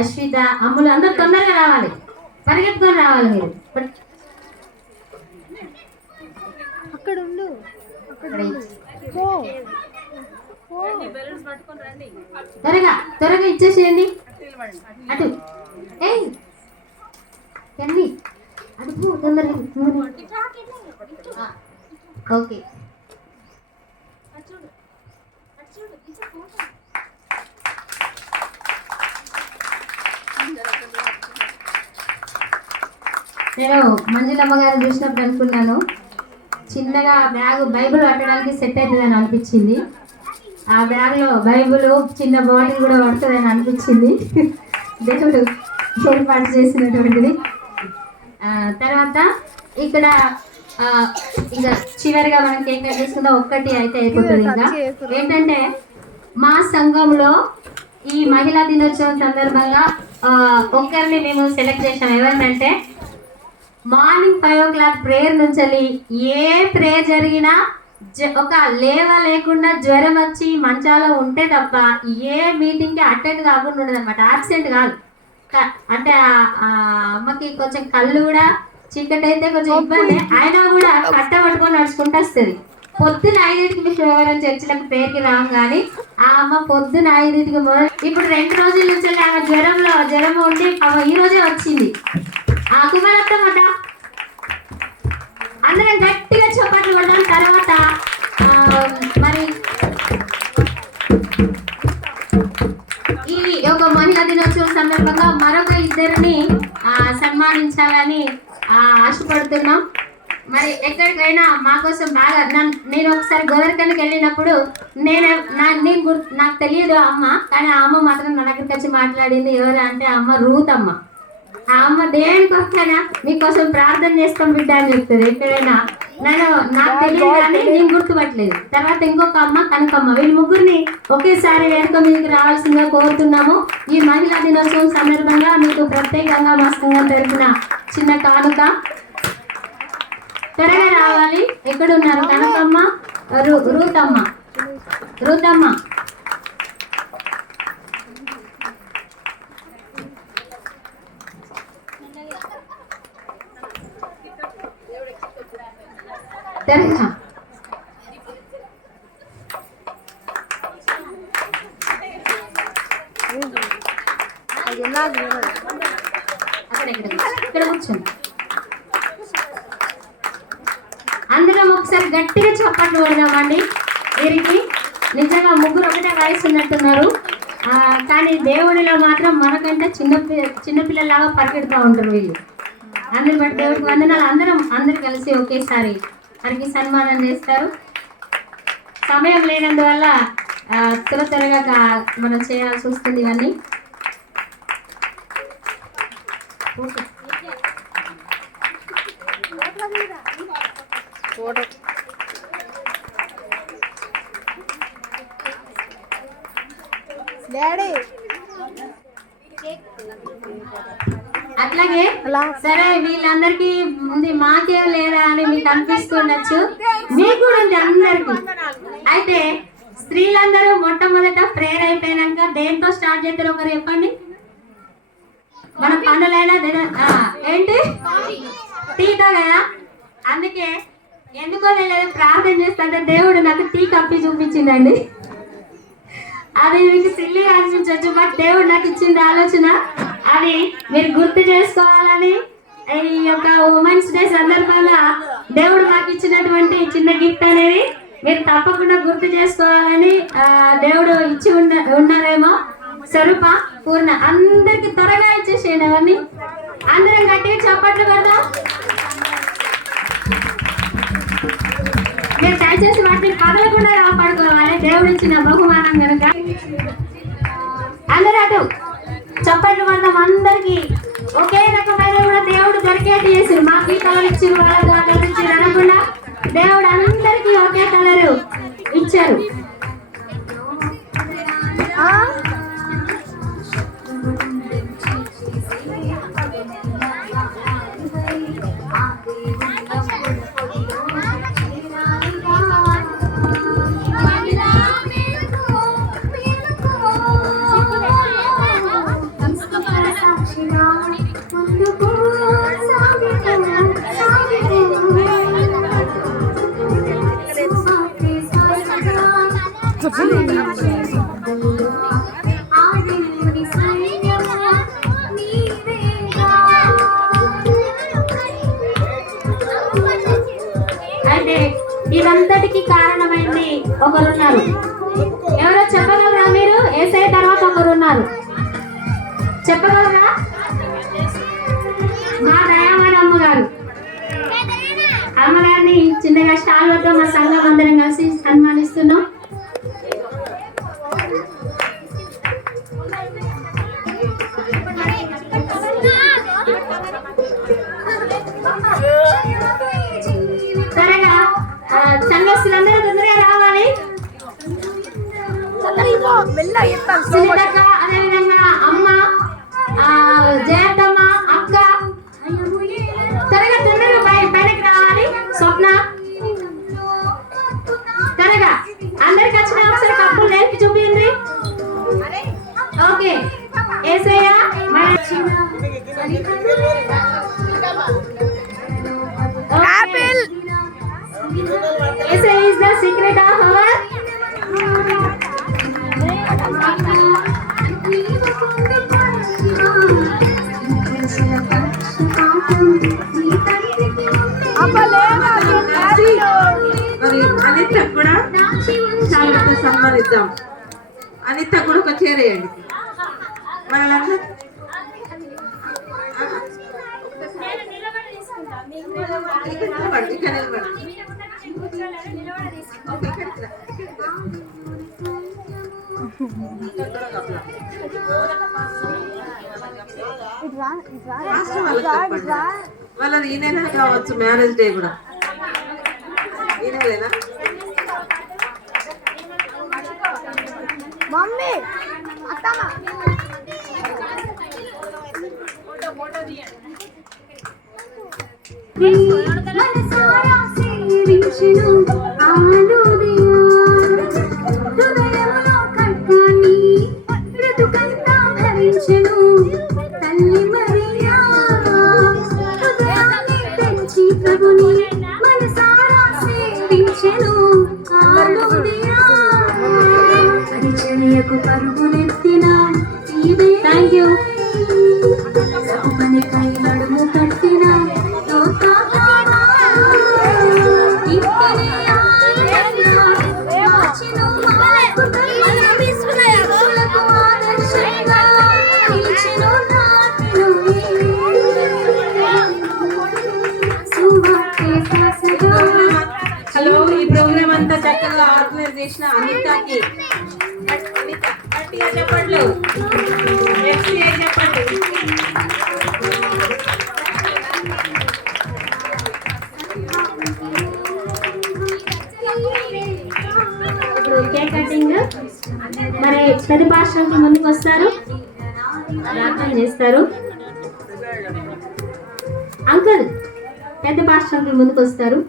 అశ్విత, అమ్ములు అందరు తొందరగా రావాలి, పరిగెత్తుకొని రావాలి. మీరు అక్కడ ఉండు, త్వరగా ఇచ్చేసేయండి. అటు కన్నీ అటు తొందరగా. ఓకే, నేను మంజులమ్మ గారు చూసినప్పుడు అనుకున్నాను చిన్నగా బ్యాగ్ బైబిల్ పట్టడానికి సెట్ అవుతుందని అనిపించింది. ఆ బ్యాగ్లో బైబిల్ చిన్న బాటిల్ కూడా పడుతుందని అనిపించింది. దేవుడు ఏర్పాటు చేసినటువంటిది. తర్వాత ఇక్కడ ఇంకా చివరిగా మనం కేక్ కట్ చేసుకుందాం. ఒక్కటి అయితే అయిపోతుంది. ఇంకా ఏంటంటే మా సంఘంలో ఈ మహిళా దినోత్సవం సందర్భంగా ఒక్కరిని మేము సెలెక్ట్ చేసాం. ఎవరినంటే మార్నింగ్ 5 o'clock ప్రేయర్ నుంచి ఏ ప్రేయర్ జరిగినా ఒక లేకుండా జ్వరం వచ్చి మంచాలో ఉంటే తప్ప ఏ మీటింగ్కి అటెండ్ కాకుండా ఉండదు అనమాట. ఆబ్సెంట్ కాదు. అంటే ఆ అమ్మకి కొంచెం కళ్ళు కూడా చీకటి అయితే కొంచెం ఇబ్బంది, అయినా కూడా కట్ట పట్టుకొని నడుచుకుంటూ వస్తుంది. పొద్దున 5కి శివగారం చర్చిలకు పేరుకి రాము, కానీ ఆ అమ్మ పొద్దున 5కి మొదలు ఇప్పుడు 2 రోజుల నుంచి ఆమె జ్వరం ఉండి ఈ రోజే వచ్చింది. ఆ కుమారత్వం వద్ద అందరం గట్టిగా చప్పట్లు కొట్టాం. తర్వాత మరి ఈ ఒక మహిళా దినోత్సవం సందర్భంగా మరొక ఇద్దరిని సన్మానించాలని ఆశపడుతున్నాం. మరి ఎక్కడికైనా మా కోసం బాగా నేను ఒకసారి గోదరికనికి వెళ్ళినప్పుడు నాకు తెలియదు అమ్మ, కానీ ఆ అమ్మ మాత్రం నా దగ్గరికి వచ్చి మాట్లాడింది. ఎవరు అంటే అమ్మ రూత్ అమ్మ. ఆ అమ్మ దేనికొస్తేనా మీకోసం ప్రార్థన చేస్తాం బిడ్డ అని చెప్తుంది. ఎక్కడైనా నాకు తెలియదు కానీ నేను గుర్తుపట్టలేదు. తర్వాత ఇంకొక అమ్మ కనకమ్మ. వీళ్ళు ముగ్గురిని ఒకేసారి వేడుక మీదకి రావాల్సిందిగా కోరుతున్నాము. ఈ మహిళా దినోత్సవం సందర్భంగా మీకు ప్రత్యేకంగా మా సంఘం తరపున చిన్న కానుక. త్వరగా రావాలి. ఎక్కడున్నారు? కనకమ్మ, రూతమ్మ. త్వరగా ఇక్కడ కూర్చోండి. అందరం ఒకసారి గట్టిగా చప్పట్లు కొడదామండి. వీరికి నిజంగా ముగ్గురు ఒకటే వయసు ఉన్నట్టున్నారు, కానీ దేవుడిలో మాత్రం మనకంటే చిన్నపిల్లలాగా పరిగెడుతూ ఉంటారు వీళ్ళు. అందరు బట్టి దేవుడికి వందనాలు. అందరూ కలిసి ఒకేసారి వారికి సన్మానం చేస్తారు. సమయం లేనందువల్ల త్వరగా మనం చేయాల్సి వస్తుంది ఇవన్నీ. అట్లాగే సరే, వీళ్ళందరికీ ఉంది మాకేం లేదా అని మీకు అనిపిస్తుండొచ్చు, మీకు కూడా ఉంది అందరికి. అయితే స్త్రీలందరూ మొట్టమొదట ప్రేయర్ అయిపోయినాక దేంతో స్టార్ట్ చేస్తారు ఒకరు చెప్పండి. మన పనులైనా ఏంటి టీతో కదా. అందుకే ఎందుకో నేను ప్రార్థన చేస్తాంటే దేవుడు నాకు టీ కప్పి చూపించిందండి. అది మీకు సిల్లి అనిపించవచ్చు, బట్ దేవుడు నాకు ఇచ్చింది ఆలోచన. అది మీరు గుర్తు చేసుకోవాలని ఈ యొక్క ఉమెన్స్ డే సందర్భంగా దేవుడు మాకు ఇచ్చినటువంటి చిన్న గిఫ్ట్ అనేది మీరు తప్పకుండా గుర్తు చేసుకోవాలని దేవుడు ఇచ్చి ఉన్నారేమో. స్వరూప, పూర్ణ అందరికి త్వరగా ఇచ్చేసేయండి అవన్నీ. అందరం గట్టిగా చప్పట్లు కొడదాం. మీరు దయచేసి వాటిని పగలకుండా కాపాడుకోవాలి, దేవుడు ఇచ్చిన బహుమానం కనుక. అందరూ అటు చప్పట్లు మనం అందరికి ఒకే రకమైన కూడా దేవుడు దొరికేది చేసి మాకు ఈ కలర్ ఇచ్చారు, వాళ్ళకు ఆ కలర్ ఇచ్చారు అనకుండా దేవుడు అందరికీ ఒకే కలరు ఇచ్చారు. అయితే ఇదంతటికి కారణమైంది ఒకరున్నారు. ఎవరో చెప్పగలరా మీరు? యేసయ్య తర్వాత ఒకరున్నారు, చెప్పగలరా? మా దయామణి అమ్మగారు. అమ్మగారిని చిన్నగా స్టాల్తో మా సంఘం అందరం కలిసి సన్మానిస్తున్నాం. త్వరగా సంఘస్థులందరూ తొందరగా రావాలి. సునీతక్క, అదేవిధంగా అమ్మ, జయత్తమ్మ, అక్క త్వరగా పైనకి రావాలి. స్వప్న త్వరగా అందరికి వచ్చిన ఒకసారి కప్పులు లేపి చూపింది. Okay, Yesayya Yesayya is the secret of our మరి అనిత కూడా చాలా సన్మానిద్దాం. అనిత కూడా ఒక చేరేయండి మనలందరూ. వాళ్ళది ఈ నెల కావచ్చు, మ్యారేజ్ డే కూడా ఈ నెలేనా? Mummy thank you. హలో, ఈ ప్రోగ్రామ్ అంతా చక్కగా ఆర్గనైజ్ చేసిన అనితకి గట్టిగా చెప్పండి. చెప్పండి. ఇప్పుడు కేక్ కటింగ్ మరి పెద్ద పాస్టర్కి ముందుకు వస్తారు, ప్రార్థన చేస్తారు. అంకుల్ పెద్ద పాస్టర్కి ముందుకు వస్తారు.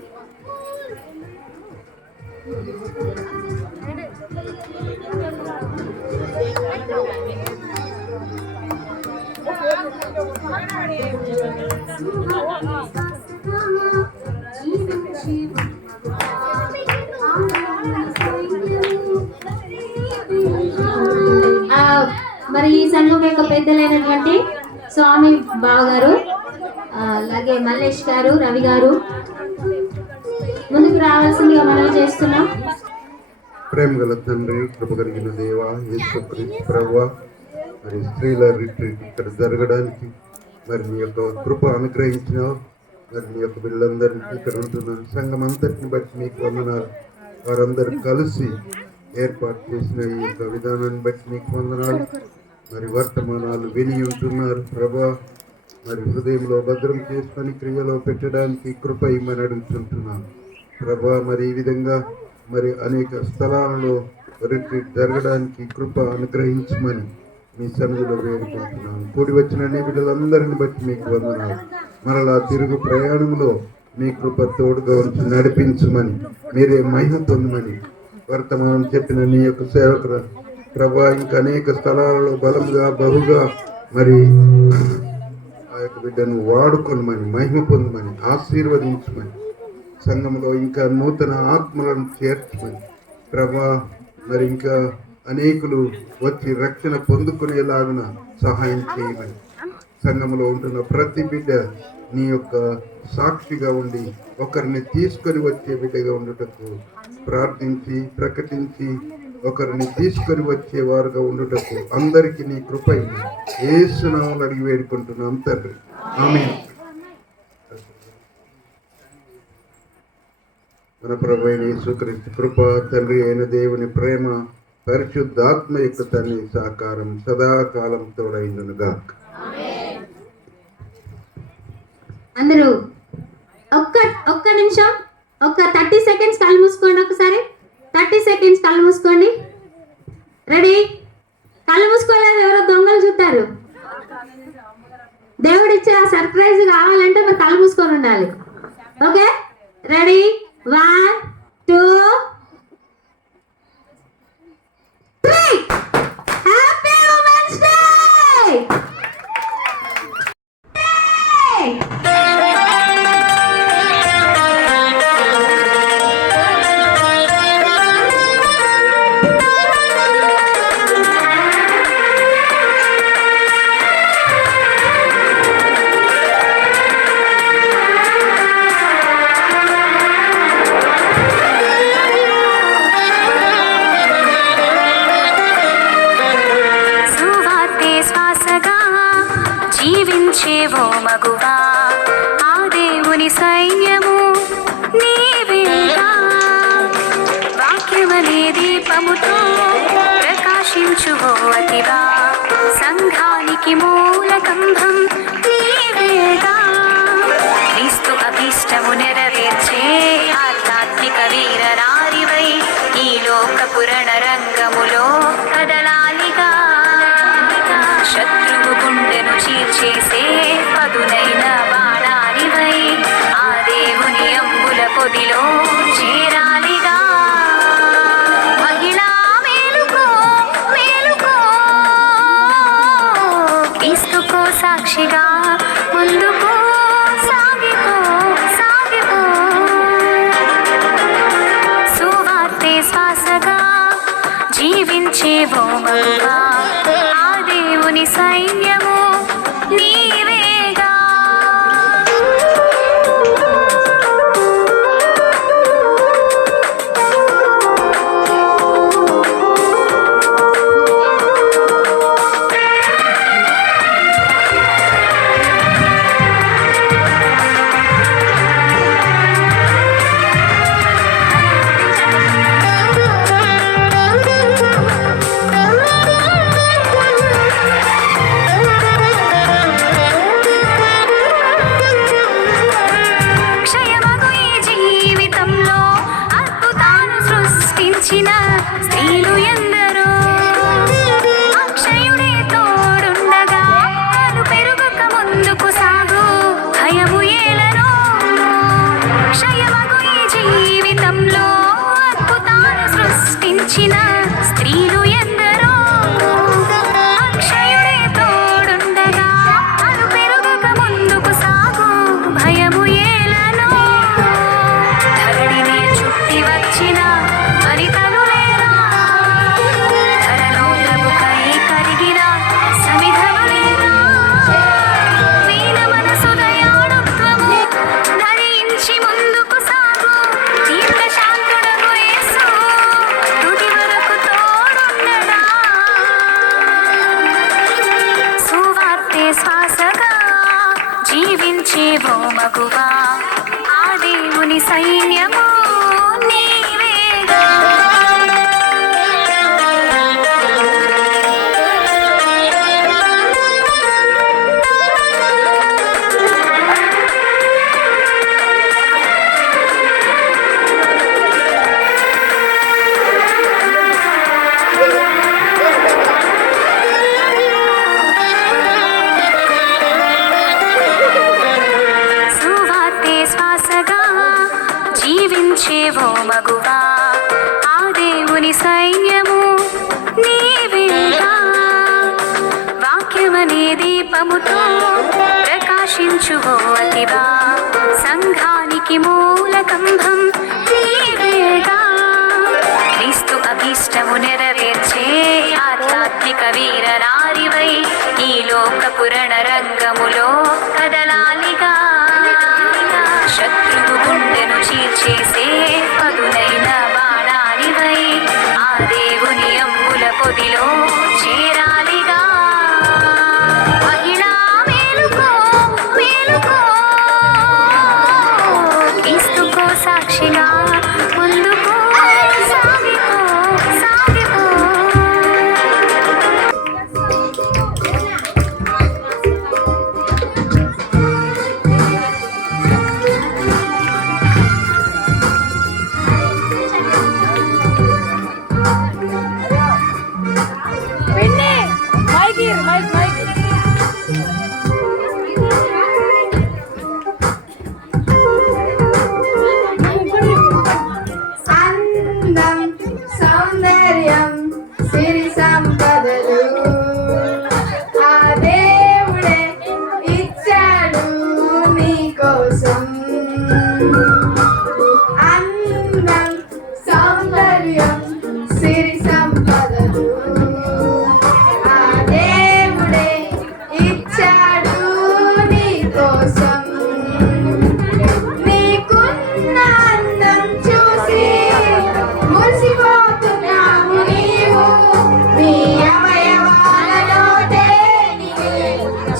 మరి ఈ సంఘం యొక్క పెద్దలైనటువంటి స్వామి బావగారు, అలాగే మల్లేష్ గారు, రవి గారు ముందుకు రావాల్సిందిగా మనవి చేస్తున్నాం. ప్రేమ గల తండ్రి, కృప కలిగిన దేవ, యేసు ప్రభువా, మరి స్త్రీల రిట్రీట్ ఇక్కడ జరగడానికి మరి మీ యొక్క కృప అనుగ్రహించినావు. మరి మీ యొక్క బిడ్డలందరినీ ఇక్కడ ఉంటున్న సంఘం అంతటిని బట్టి మీకు వందనాలు. వారందరూ కలిసి ఏర్పాటు చేసిన ఈ యొక్క విధానాన్ని బట్టి మీకు వందనాలు. మరి వర్తమానాలు విని ఉంటున్నారు ప్రభా, మరి హృదయంలో భద్రం చేసుకొని క్రియలో పెట్టడానికి కృప ఇమ్మని అడుగుతుంటున్నాను ప్రభా. మరి ఈ విధంగా మరి అనేక స్థలాలలో రిట్రీట్ జరగడానికి కృప అనుగ్రహించమని మీ సన్నిధిలో వేడుకుంటున్నాను. కూడి వచ్చిన నీ బిడ్డలందరిని బట్టి మీకు వందనాలు. మరలా తిరుగు ప్రయాణంలో మీ కృప తోడుగా ఉంచి నడిపించమని, మీరే మహిమ పొందమని వర్తమానం చెప్పిన నీ యొక్క సేవకుల ప్రభా ఇంకా అనేక స్థలాలలో బలంగా బహుగా మరి ఆ యొక్క బిడ్డను వాడుకొనమని, మహిమ పొందమని, ఆశీర్వదించమని, సంఘంలో ఇంకా నూతన ఆత్మలను చేర్చమని ప్రభా. మరి ఇంకా అనేకులు వచ్చి రక్షణ పొందుకునేలాగున సహాయం చేయమని, సంఘంలో ఉంటున్న ప్రతి బిడ్డ నీ యొక్క సాక్షిగా ఉండి ఒకరిని తీసుకొని వచ్చే బిడ్డగా ఉండుటకు ప్రార్థించి ప్రకటించి ఒకరిని తీసుకొని వచ్చేవారుగా ఉండుటకు అందరికీ నీ కృప యేసు నామములో అడిగి వేడుకుంటున్నాం తండ్రి, ఆమేన్. మన ప్రభు అయిన యేసుక్రీస్తు కృప, తండ్రి అయిన దేవుని ప్రేమ, పరిశుద్ధాత్మ యొక్క తండ్రి సహకారం సదాకాలం తోడైండునుగా. అందరూ ఒక్క నిమిషం, 30 సెకండ్స్ కళ్ళు మూసుకోండి. ఒకసారి 30 సెకండ్స్ కళ్ళు మూసుకోండి. రెడీ? కళ్ళు మూసుకోలేదు, ఎవరో దొంగలు చూస్తారు. దేవుడు ఇచ్చే ఆ సర్ప్రైజ్ కావాలంటే మరి కళ్ళు మూసుకొని ఉండాలి. Okay, ready? 1 2 3. Happy women's day! జీవించేవో మగువా, ఆ దేవుని సైన్యము నీవేగా. వాక్యమనే దీపముతో ప్రకాశించువో అతిగా, సంఘానికి మూలకంభం నీవేగా. క్రీస్తు అభీష్టము నెరవేర్చే ఆధ్యాత్మిక వీరనారివై ఈ లోకపురణ రంగములో కదలాలిగా. శత్రువు గుండెను చీల్చేసే పదునైన బాణానివై ఆ దేవుని అంబుల పొదిలో చేరాలిగా. మహిళా మేలుకో మేలుకో, క్రీస్తుకో సాక్షిగా ముందుకు సాగిపో సాగిపో. సువార్తే శ్వాసగా జీవించేవో మగువా, ఆ దేవుని సైన్యము నీవేగా. క్షయమగు ఈ జీవితంలో అద్భుతాలు సృష్టించిన స్త్రీలు ఎందరో, అక్షయుడే తోడుండగా అను పెరుగక ముందుకు సాగు భయము ఏలనో. క్షయమగు ఈ జీవితంలో అద్భుతాలు సృష్టించిన స్త్రీలు ఎందరో, అక్షయుడే తోడుండగా అను పెరుగక ముందుకు సాగు భయము ఏలనో. ధరణిని చుట్టి వచ్చిన హరితలు లేరా, ధరలో ప్రభుకై కరిగిన సమిధలు లేరా. వీణ మనసు దయాళుత్వము ధరించి ముందుకు సాగు దీర్ఘశాంతుడగు యేసు తుది వరకు నీ దీపముతో ప్రకాశించువో అతివా సంఘానికి మూల కంభం నీవేగా క్రీస్తు అభీష్టము నెరవేర్చే ఆధ్యాత్మిక వీరనారివై ఈ లోక పురణ రంగములో కదలాలిగా శత్రువు గుండెను చీల్చేసే పదునైన బాణానివై ఆ దేవుని అమ్ముల పొదిలో చేరాలిగా మహిళా మేలుకో మేలుకో క్రీస్తుకో సాక్షిగా ముందుకో సాగిపో సాగిపో అందం సౌందర్యం సిరి సంపదలు ఆ దేవుడే ఇచ్చాడు నీకోసం అందం సౌందర్యం సిరి సంపదలు ఆ దేవుడే ఇచ్చాడు నీకోసం నీకున్న అందం చూసి మురిసిపోతున్నావు నీవు నీ అవయవాలలో దేనిని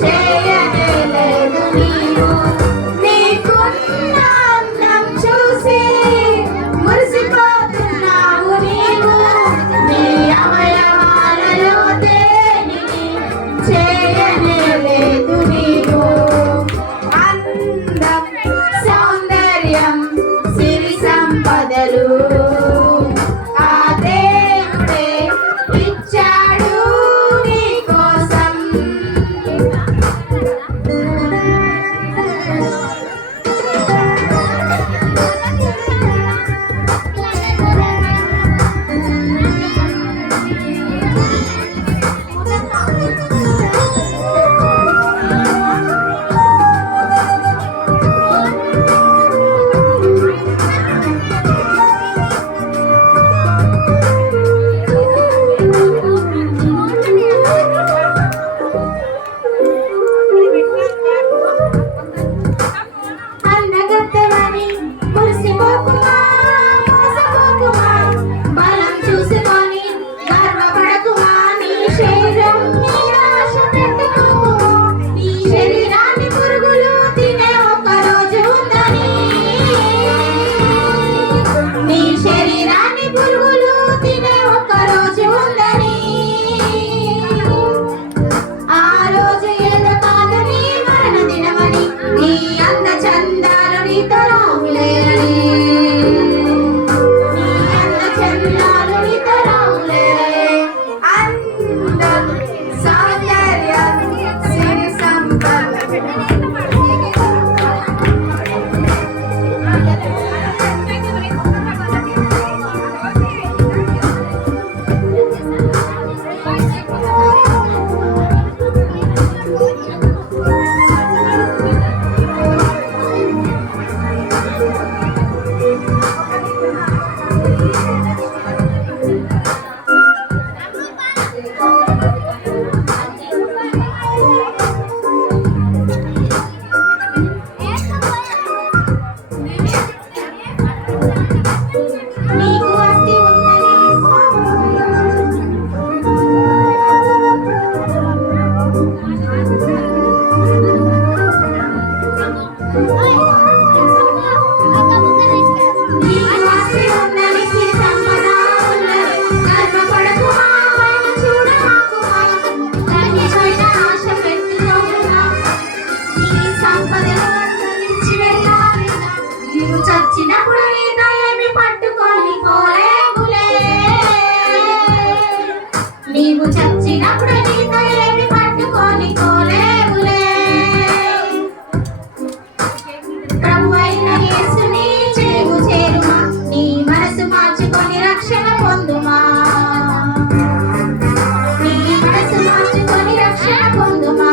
చేయలేదు నీవు నీకున్న అందం చూసి మురిసిపోతున్నావు నీవు నీ అవయవాలలో దేనిని చేయలేదు నీవు అందం సౌందర్యం సిరి సంపదలు ఆ దేవుడే ఇచ్చాడు నీకోసం అందగత్తెవని మురిసిపోకుమా మోసపోకుమా బలం చూసుకొని గర్వపడకుమా నీ శరీరం మీద ఆశ పెట్టుకో నీ శరీరాన్ని పురుగులు తినే ఒక రోజు ఉందని నీ శరీరాన్ని పురుగులు తినే ఒక రోజు ఉందని ఆ రోజు ఏదో కాదు నీ మరణ దినమని నీ అంద చందాలు నీతో రావులేరని నీ అంద చందాలు నీతో రావులేరని అందం సౌందర్యం సిరి సంపదలు నీకు అతి నీకు ఆస్తి ఉందని సిరి సంపద ఉన్నది గర్వపడకుమా పైన చూడమాకుమా ధన్యమైన ఆశ పెట్టుకోకుమా నీ సంపదను అనుసరించి వెళ్ళాలిగా నీవు చచ్చినప్పుడు నీతో ఏమి పట్టుకొని పోలేవులే నీవు చచ్చినప్పుడు నీతో ఏమి పట్టుకొని పోలేవులే ప్రభువైన యేసుని చెరువు చేరుమా నీ మనసు మార్చుకొని రక్షణ పొందుమా నీ మనసు మార్చుకొని రక్షణ పొందుమా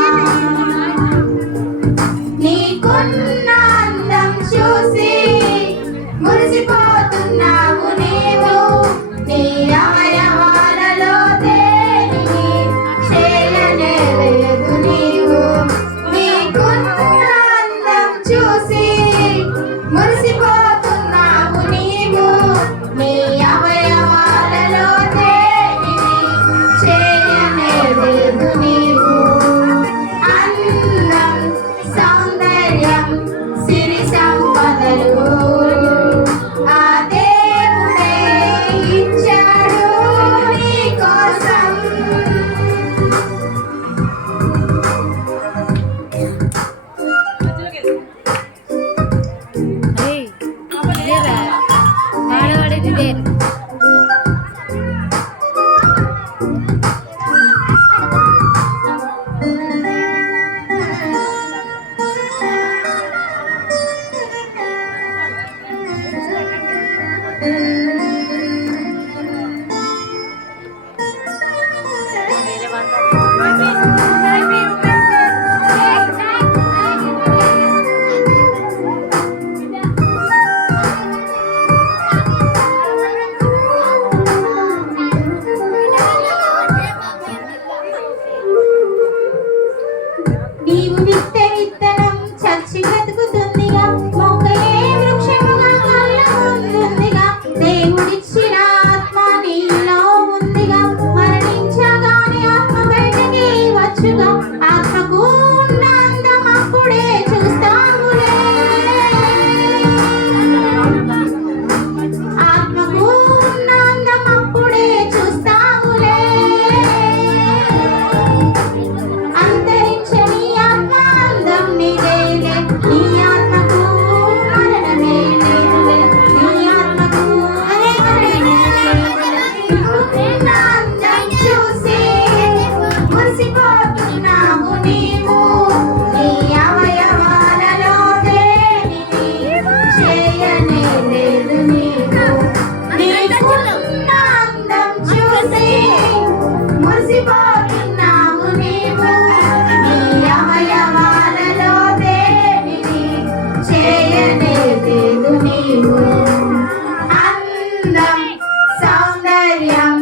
సౌందర్యం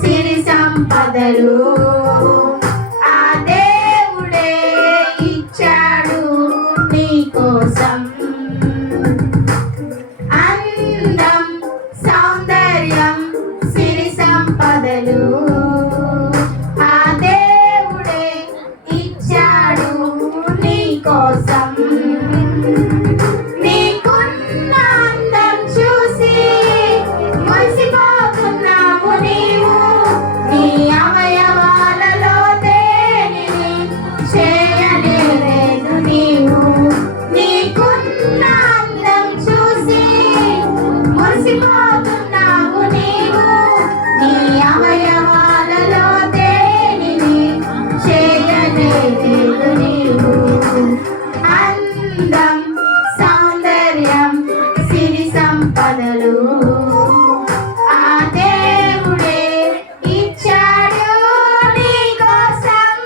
సిరి సంపదలు ఆ దేవుడే ఇచ్చాడు నీ కోసం. అందం సౌందర్యం సిరి సంపదలు ఆ దేవుడే ఇచ్చాడు నీ కోసం. నీకున్న అందం చూసి మురిసిపోతున్నావు నీవు, నీ అవయవాలలో దేనిని చేయలేదు నీవు. నీకున్న అందం చూసి మురిసిపోతున్నావు నీవు, నీ అవయవాలలో దేనిని చేయలేదు నీవు. అందం సౌందర్యం సిరి సంపదలు ఆ దేవుడే ఇచ్చాడు నీ కోసం.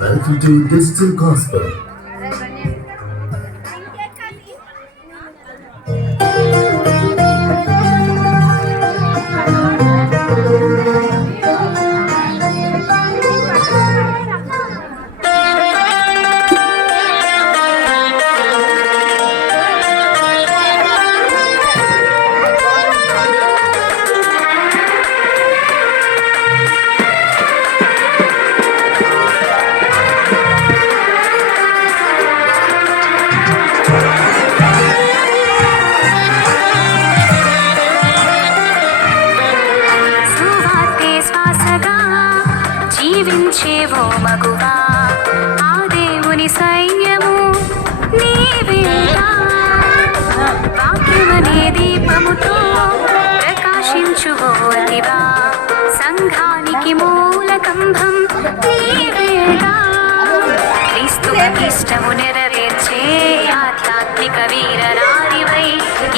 Welcome to Digital Gospel. సువార్తే శ్వాసగా జీవించేవో మగువా, ఆ దేవుని సైన్యము నీవేగా. వాక్యమనే దీపముతో ప్రకాశించువో అతివా, సంఘానికి మూలకంభం నీవేగా. క్రీస్తు ఇష్టము నెరవేర్చే ఆధ్యాత్మిక వీరనారివై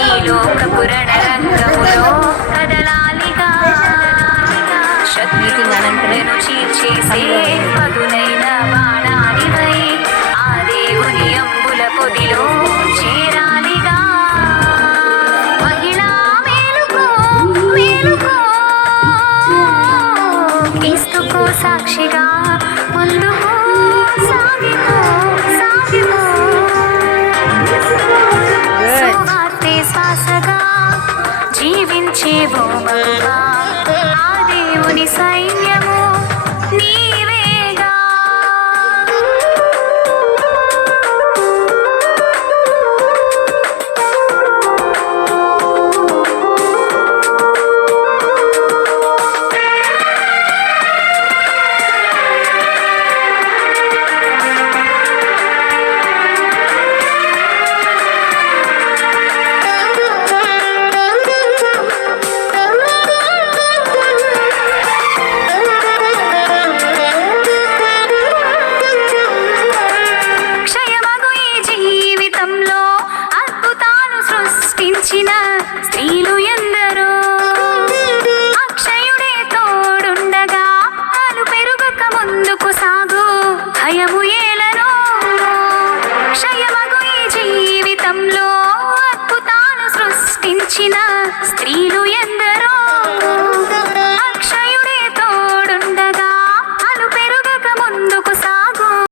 ఈ లోకపు రణరంగములో కదలాలిగా. శత్రువులను చీల్చేసే పదునైన బాణానివై ఆ దేవుని అంబుల పొదిలో చేరాలిగా. మహిళా మేలుకో మేలుకో, క్రీస్తుకో సాక్షిగా ముందుకు సాగిపో సాగిపో. సువార్తే శ్వాసగా జీవించేవో మగువా, ఆ దేవుని సైన్యము నీవేగా. క్షయమగు ఈ జీవితంలో అద్భుతాలు సృష్టించిన స్త్రీలు ఎందరో, అక్షయుడే తోడుండగా అలు పెరుగక ముందుకు సాగు, భయము